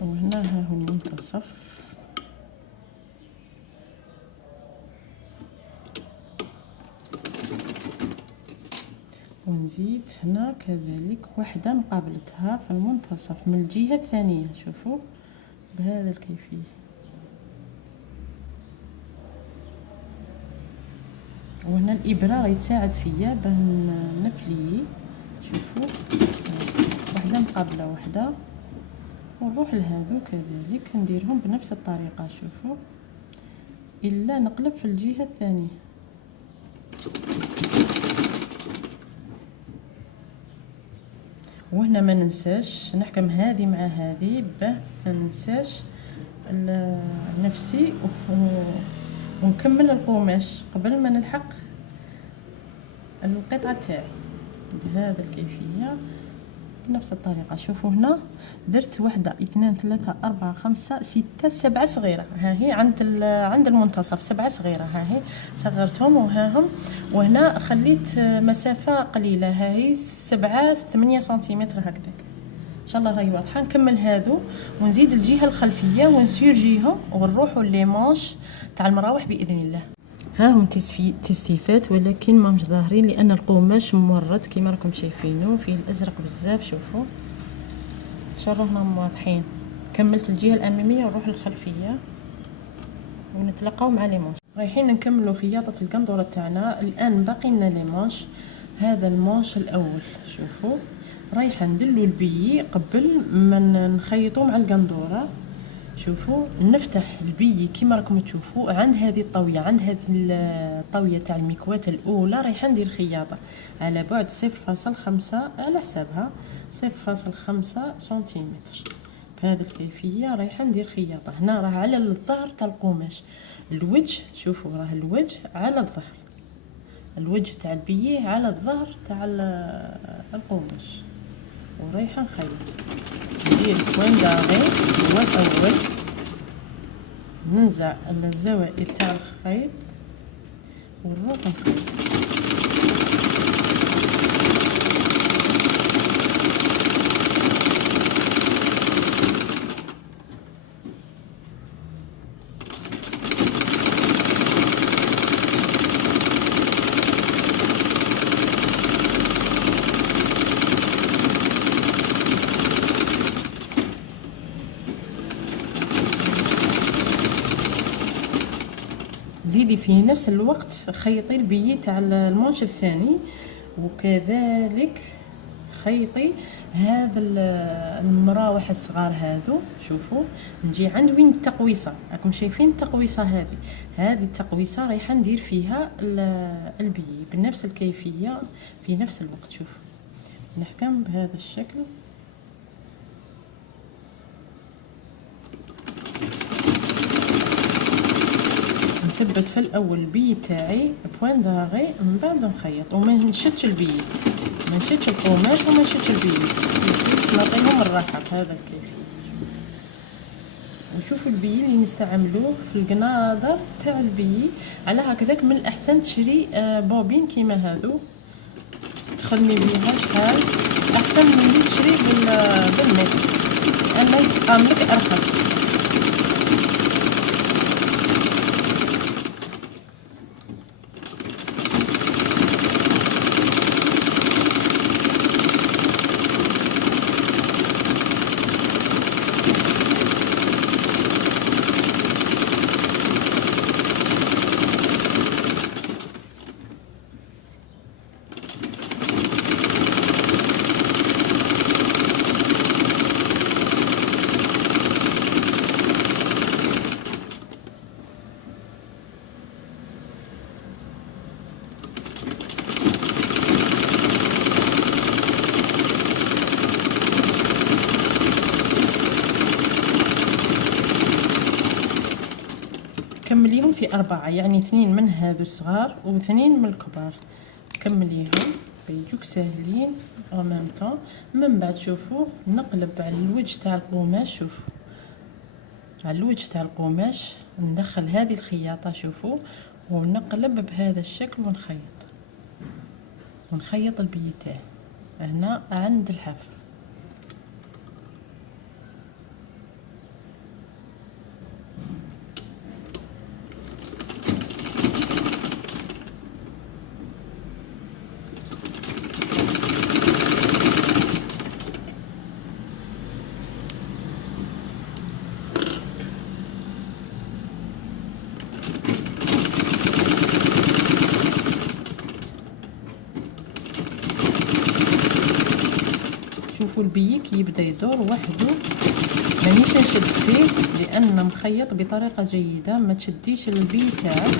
وهنا ها هو المنتصف، ونزيد هنا كذلك وحده مقابلتها في المنتصف من الجهه الثانيه. شوفوا بهذا الكيفيه. وهنا الابره يتساعد فيا باه نفلي. شوفوا وحده مقابله وحده، ونروح لهذو كذلك نديرهم بنفس الطريقه. شوفوا الا نقلب في الجهه الثانيه. وهنا ما ننساش نحكم هذه مع هذه باه ما ننساش نفسي ونكمل القماش قبل ما نلحق القطعه تاعي بهذا الكيفيه بنفس الطريقه. شوفوا هنا درت واحده 2 3 4 5 6 7 صغيره، ها هي عند المنتصف 7 صغيره، ها هي صغرتهم وها هم. وهنا خليت مسافه قليله، ها هي 7 8 سنتيمتر هكذاك. ان شاء الله راهي واضحه. نكمل هذو ونزيد الجهه الخلفيه ونسيرجيهم ونروحوا لي مانش تاع المراوح باذن الله. ها هم تستيفات، ولكن ما مش ظاهرين لان القماش مورد كما راكم شايفينه، فيه الازرق بزاف. شوفوا ان شاء الله راهم واضحين. كملت الجهه الاماميه ونروح للخلفيه ونتلاقاو مع لي مانش. رايحين نكملوا خياطه القندوره تاعنا. الان باقي لنا لي مانش. هذا المانش الاول شوفوا رايحه ندلو البي قبل ما نخيطوا مع القندوره. شوفوا نفتح البي كيما راكم تشوفوا عند هذه الطاويه، عند هذه الطاويه تاع المكواة الاولى رايحه ندير خياطه على بعد 0.5 على حسابها 0.5 سنتيمتر. بهذه الكيفيه رايحه ندير خياطه. هنا راه على الظهر تاع القماش، الوجه شوفوا راه الوجه على الظهر، الوجه تاع البي على الظهر تاع القماش. ورايحه نخيط ندير بوين داغي هو الاول، ننزع الزوائد تاع الخيط ونروح نخيط. زيدي في نفس الوقت خيطي البي تاع المانش الثاني وكذلك خيطي هذا المراوح الصغار هادو. شوفوا نجي عند وين التقويصه، راكم شايفين التقويصه هذه التقويصه رايحه ندير فيها البي بنفس الكيفيه في نفس الوقت. شوفوا نحكم بهذا الشكل، نثبت في الاول البي تاعي بوين داغي، من بعد نخيط وما نشدش البي، ما نشدش القماش وما نشدش البي، نعطيهم الراحه بهذا الكيف. وشوفوا البي اللي نستعملوه في القناضه تاع البي، على هكذاك من الاحسن تشري بوبين كيما هادو تخدمي بيها شحال احسن من اللي تشري بالمتر، انا يستقام لك ارخص. كمليهم في 4، يعني 2 من هذو الصغار و2 من الكبار، كمليهم بيجوك ساهلين او ميم طون. من بعد شوفوا نقلب على الوجه تاع القماش، شوفوا على الوجه تاع القماش ندخل هذه الخياطه، شوفوا ونقلب بهذا الشكل ونخيط البي تاعي هنا عند الحافه. شوفوا البي كي يبدا يدور وحده، مانيش نشد فيه لان مخيط بطريقه جيده، ما تشديش البي تاعك.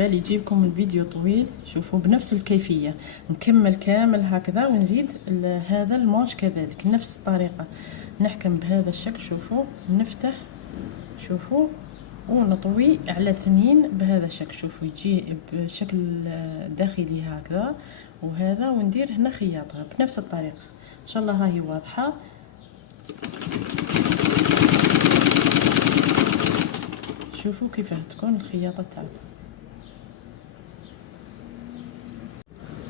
بالي يجيبكم الفيديو طويل. شوفوا بنفس الكيفيه نكمل كامل هكذا ونزيد هذا المانش كذلك نفس الطريقه، نحكم بهذا الشكل. شوفوا نفتح، شوفوا ونطوي على 2 بهذا الشكل. شوفوا يجي بشكل داخلي هكذا، وهذا وندير هنا خياطه بنفس الطريقه. ان شاء الله راهي واضحه. شوفوا كيف تكون الخياطه تاعكم.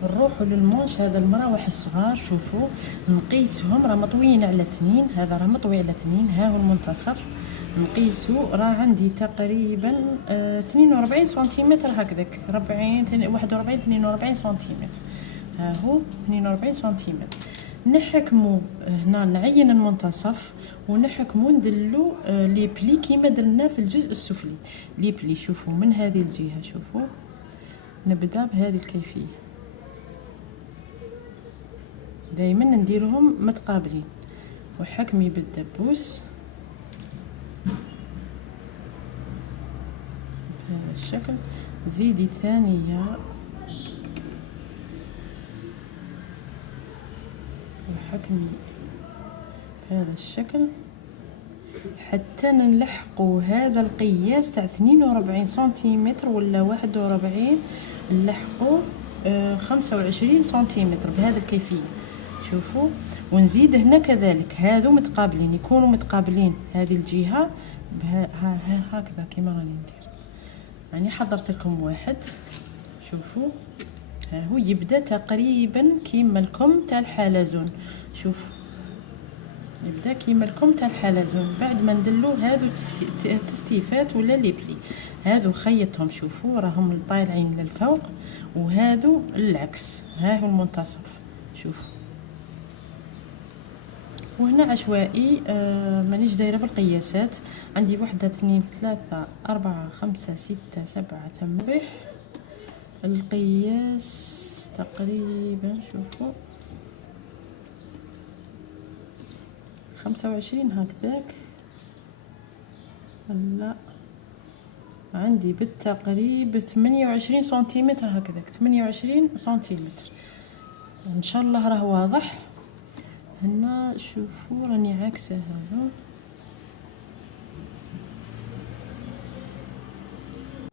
نروحوا للمونش هذا المراوح الصغار، شوفوا نقيسهم راه مطويين على 2، هذا راه مطوي على 2، ها هو المنتصف نقيسو راه عندي تقريبا 42 سنتيمتر هكذاك، 41 42 سنتيمتر، ها هو 42 سنتيمتر. نحكموا هنا نعين المنتصف ونحكموا ندلو لي بلي كيما درنا في الجزء السفلي. لي بلي شوفوا من هذه الجهه، شوفوا نبدا بهذه الكيفيه، دائما نديرهم متقابلين وحكمي بالدبوس بهذا الشكل. زيدي ثانيه وحكمي بهذا الشكل حتى نلحقوا هذا القياس تاع 42 سنتيمتر ولا 41، نلحقوا 25 سنتيمتر بهذا الكيفيه. شوفوا ونزيد هنا كذلك، هذو متقابلين يكونوا متقابلين، هذه الجهه هكذا كيما راني ندير. يعني حضرت لكم واحد، شوفوا ها هو يبدا تقريبا كيما الكم تاع الحلزون. شوف يبدا كيما الكم تاع الحلزون. بعد ما ندلو هادو تستيفات ولا لي بلي، هادو خيطهم شوفوا راهم طالعين للفوق، وهادو العكس. ها هو المنتصف شوفوا. وهنا عشوائي مانيش دايره بالقياسات. عندي 1 2 3 4 5 6 7 8. القياس تقريبا شوفوا 25 هكذاك. لا عندي بالتقريب 28 سنتيمتر هكذاك، 28 سنتيمتر ان شاء الله راه واضح. هنا شوفوا راني عاكسه هذا.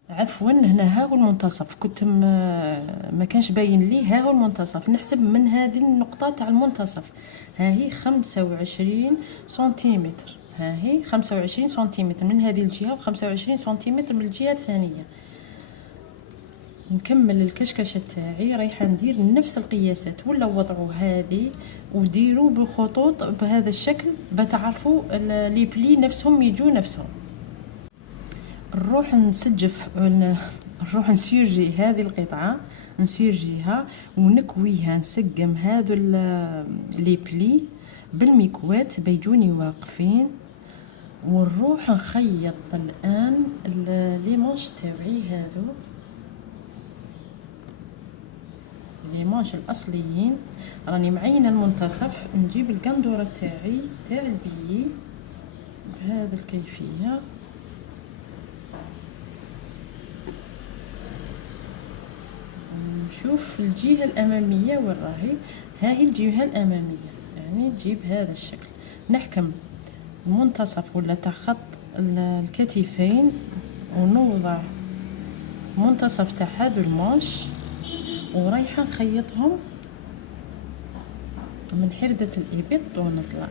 عفوا هنا ها هو المنتصف، كنت ما كانش باين لي. ها هو المنتصف، نحسب من هذه النقطه تاع المنتصف. ها هي 25 سنتيمتر، ها هي 25 سنتيمتر من هذه الجهه، و25 سنتيمتر من الجهه الثانيه. نكمل الكشكشه تاعي، رايحه ندير نفس القياسات. ولا وضعوا هذه وديروا بخطوط بهذا الشكل بتعرفوا لي بلي نفسهم يجوا نفسهم. نروح نسجف، نروح نسيرجي هذه القطعه، نسيرجيها ونكويها، نسقم هذو لي بلي بالمكوات بيجوني واقفين. ونروح نخيط الان لي مانش تاعي هذو، لي مانش الاصليين. راني معينه المنتصف. نجيب القندوره تاعي تاع البي بهذا الكيفيه. نشوف الجهه الاماميه وين راهي. ها هي الجهه الاماميه، يعني تجيب هذا الشكل. نحكم المنتصف ولا تاع خط الكتفين، ونوضع منتصف تاع هذو المانش، ورايحه نخيطهم من حردة الإبط ونطلع.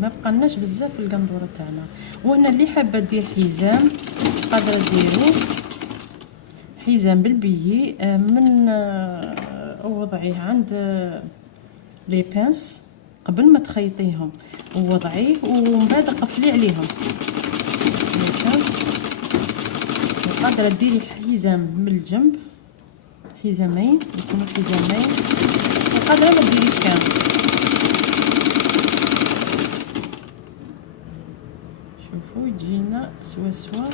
ما بقالناش بزاف في القندوره تاعنا. وهنا اللي حابه دير حزام قادره ديروا حزام بالبيي. من وضعيه عند لي بانس قبل ما تخيطيهم، ووضعيه ومن بعد قفلي عليهم لي بانس. قادره ديري حزام من الجنب، حزامين يكونوا حزامين، وقادره ما ديريش كامل. شوفوا يجينا سوا سوا.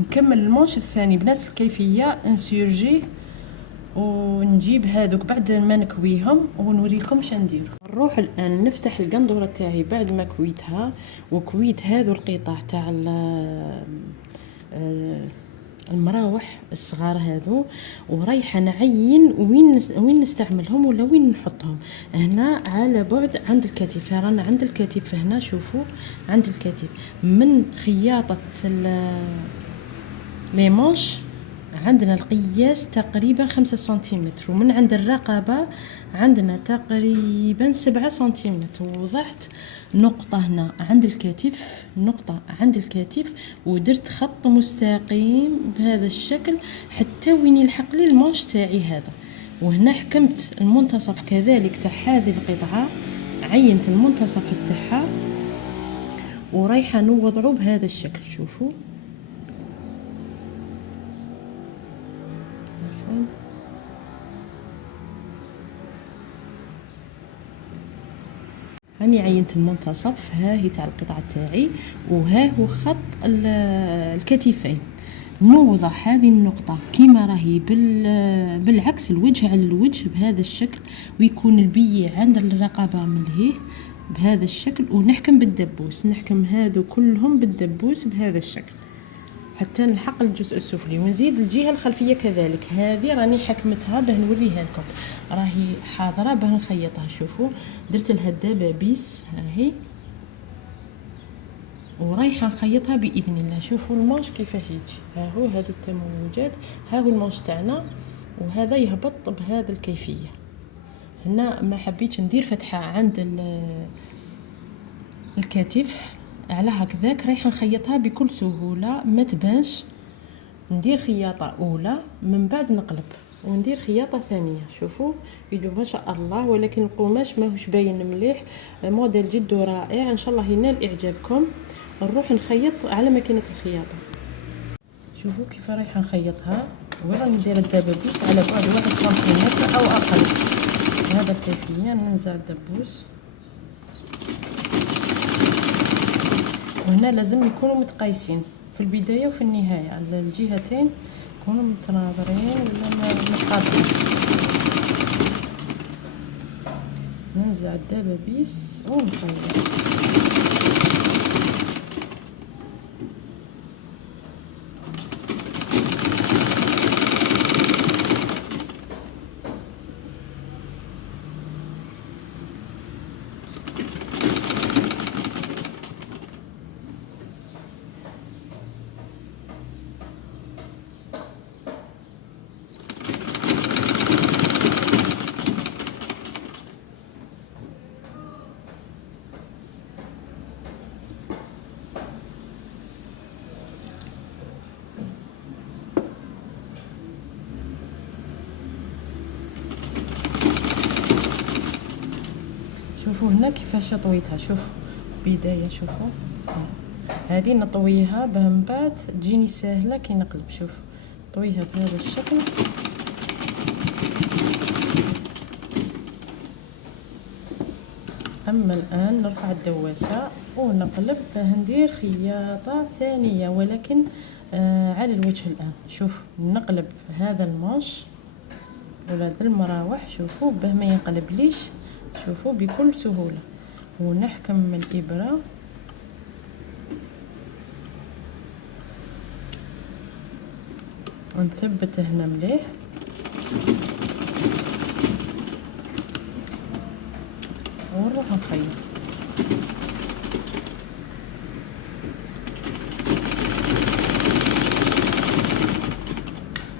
نكمل المانش الثاني بنفس الكيفيه، نسيرجيه ونجيب هذوك بعد ما نكويهم ونوريكم واش ندير. نروح الان نفتح القندوره تاعي بعد ما كويتها، وكويت هذو القطع تاع المراوح الصغار هذو، ورايحه نعين وين نستعملهم ولا وين نحطهم. هنا على بعد عند الكتف، رانا عند الكتف هنا. شوفوا عند الكتف من خياطه لي مانش عندنا القياس تقريبا 5 سنتيمتر، ومن عند الرقبة عندنا تقريبا 7 سنتيمتر. وضعت نقطة هنا عند الكتف، نقطة عند الكتف، ودرت خط مستقيم بهذا الشكل حتى وين يلحق لي المانش تاعي هذا. وهنا حكمت المنتصف كذلك تاع هذه القطعة، عينت المنتصف تاعها ورايحة نوضعه بهذا الشكل. شوفوا هاني عينت المنتصف. ها هي تاع القطعه تاعي، وها هو خط الكتفين. نوضح هذه النقطة كيما راهي بالعكس، الوجه على الوجه بهذا الشكل، ويكون البي عند الرقبة ملهيه بهذا الشكل، ونحكم بالدبوس، نحكم هادو كلهم بالدبوس بهذا الشكل حتى نلحق الجزء السفلي، ونزيد الجهة الخلفية كذلك. هذه راني حكمتها باه نوريها لكم، راهي حاضرة باه نخيطها. شوفوا درت لها الدبابيس هاهي ورايحه نخيطها باذن الله. شوفوا المانش كيفاش يجي، ها هو هادو التموجات، ها هو المانش تاعنا، وهذا يهبط بهذا الكيفيه. هنا ما حبيتش ندير فتحه عند الكتف، على هكذاك رايحه نخيطها بكل سهوله ما تبانش. ندير خياطه اولى من بعد نقلب وندير خياطه ثانيه. شوفوا يجوا ما شاء الله، ولكن القماش ماهوش باين مليح، موديل جد رائع، ان شاء الله ينال اعجابكم. نروح نخيط على ماكينه الخياطه. شوفوا كيف رايحه نخيطها، وراني ندير الدبابيس على بعد 1 سنتيمتر او اقل. هذا الكيفيه ننزع الدبوس، وهنا لازم يكونوا متقايسين في البدايه وفي النهايه على الجهتين، يكونوا متناظرين ولا متقابلين. ننزع الدبابيس ونخيط. شوفوا هنا كيفاش طويتها، شوف بدايه، شوفوا هذه نطويها باه من بعد تجيني سهله كي نقلب. شوف طويها بهذا الشكل، اما الان نرفع الدواسه ونقلب باه ندير خياطه ثانيه، ولكن على الوجه. الان شوف نقلب هذا المانش ولا ذا المراوح، شوفوا باه ما ينقلبليش، شوفوا بكل سهوله. ونحكم الابره ونثبت هنا مليح، ونروح نخيط.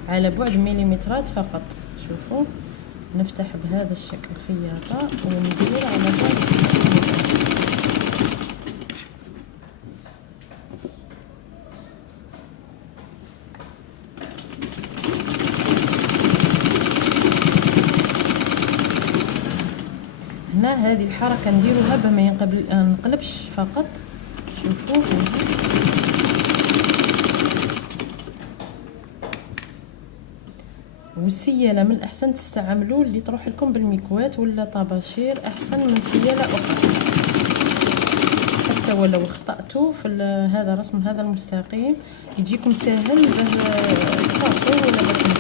على بعد مليمترات فقط. شوفوا نفتح بهذا الشكل خياطة وندير على بعد. هنا هذه الحركة نديروها باه ما نقلبش فقط. شوفوا والسياله من الاحسن تستعملوا اللي تروح لكم بالمكوات ولا طباشير، احسن من سياله اخرى. حتى ولو اخطاتوا في هذا رسم هذا المستقيم يجيكم سهل باه تفاصلوا ولا باه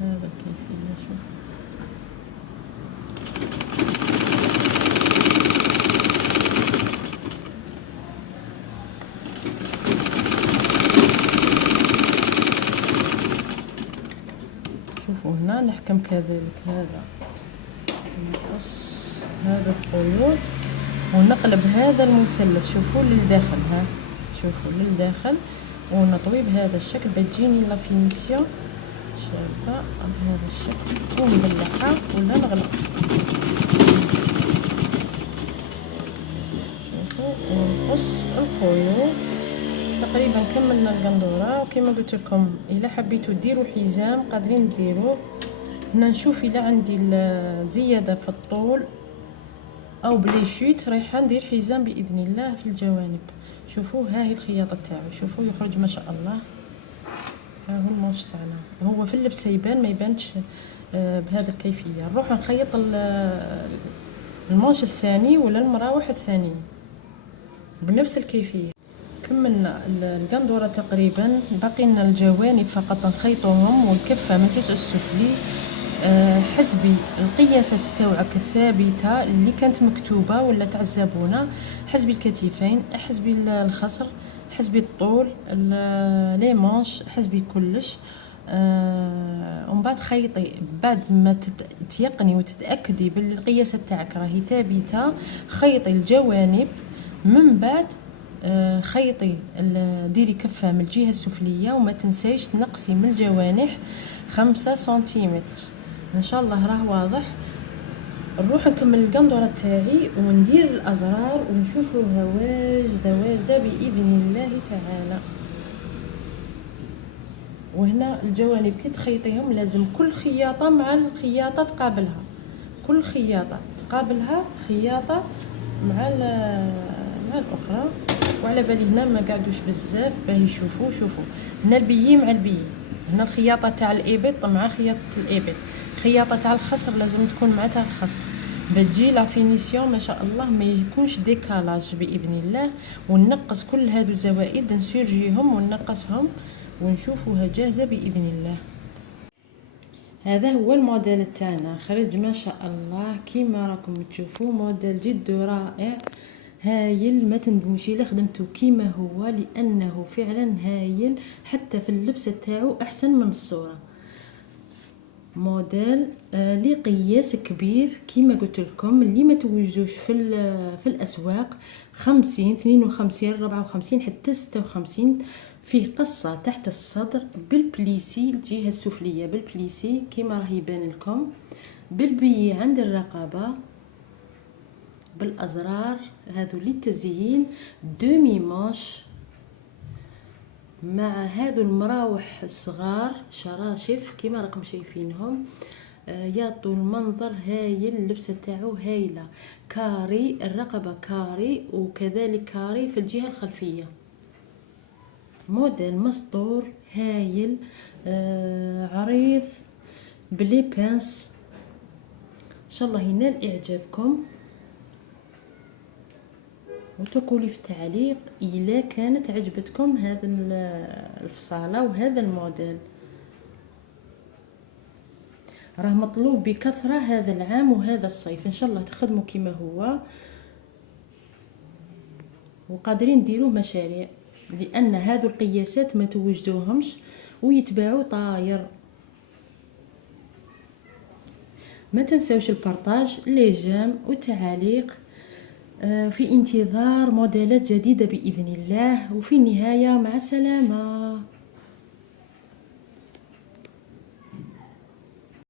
هذا الكيفيه. شوف شوفوا هنا نحكم كذلك هذا نقص هذا الخيوط ونقلب هذا المثلث. شوفوا للداخل، ها شوفوا للداخل، ونطوي بهذا الشكل بتجيني لا فينيسيون شابه بهذا الشكل، ونبلعها ولا نغلق. شوفوا ونقص الخيوط. تقريبا كملنا القندوره، وكما قلت لكم الا حبيتوا ديروا حزام قادرين ديروه. هنا نشوف الا عندي زياده في الطول او بلي شوت رايحه ندير حزام باذن الله في الجوانب. شوفوا ها هي الخياطه تاعو، شوفوا يخرج ما شاء الله. ها هو المانش تاعنا، هو في اللبسه يبان ما يبانش بهذا الكيفيه. نروح نخيط المانش الثاني ولا المراوح الثانيه بنفس الكيفيه. كملنا القندوره تقريبا، باقي لنا الجوانب فقط نخيطوهم، والكفه من الجزء السفلي حسبي القياسات تاوعك الثابته اللي كانت مكتوبه ولا تاع الزبونه، حسبي الكتفين، حسبي الخصر، حسبي الطول، لي مونش، حسبي كلش. ومن بعد خيطي، بعد ما تيقني وتتاكدي باللي القياسات تاعك راهي ثابته، خيطي الجوانب. من بعد خيطي ديري كفه من الجهه السفليه، وما تنسيش تنقصي من الجوانح 5 سنتيمتر. ان شاء الله راه واضح. نروح نكمل القندوره تاعي وندير الازرار ونشوفوها واجده باذن الله تعالى. وهنا الجوانب كي تخيطيهم لازم كل خياطه مع الخياطه تقابلها، كل خياطه تقابلها خياطه مع الاخرى. وعلى بالي هنا ما قعدوش بزاف باه يشوفوا. شوفوا هنا البيي مع البيي، هنا الخياطه تاع الابط مع خياطه الابط، خياطه تاع الخصر لازم تكون مع تاع الخصر بتجي لا فينيسيون ما شاء الله، ما يكونش ديكالاج باذن الله. وننقص كل هادو الزوائد، نسيرجيهم وننقصهم ونشوفوها جاهزه باذن الله. هذا هو الموديل تاعنا، خرج ما شاء الله كيما راكم تشوفوا، موديل جد رائع هايل. ما تندموش الا خدمتو كيما هو، لانه فعلا هايل، حتى في اللبسه تاعو احسن من الصوره. موديل لقياس كبير كيما قلت لكم، اللي ما توجدوش في الاسواق، 50 52 54 حتى 56. فيه قصه تحت الصدر بالبليسي الجهه السفليه بالبليسي كيما راه يبان لكم، بالبي عند الرقبه، بالازرار هذو للتزيين، دومي ماش مع هذو المراوح الصغار شراشف كيما راكم شايفينهم، يعطوا المنظر هايل. اللبسه تاعو هايله، كاري الرقبه كاري، وكذلك كاري في الجهه الخلفيه. موديل مسطور هايل، عريض بلي بانس، ان شاء الله ينال اعجابكم. وتركوا لي في التعليق الا كانت عجبتكم هذا الفصاله وهذا الموديل، راه مطلوب بكثره هذا العام وهذا الصيف، ان شاء الله تخدموا كما هو، وقادرين نديروه مشاريع، لان هذو القياسات ما توجدوهمش ويتباعوا طاير. ما تنسوش البارطاج، لي جيم والتعاليق، في انتظار موديلات جديدة بإذن الله. وفي النهاية مع السلامة.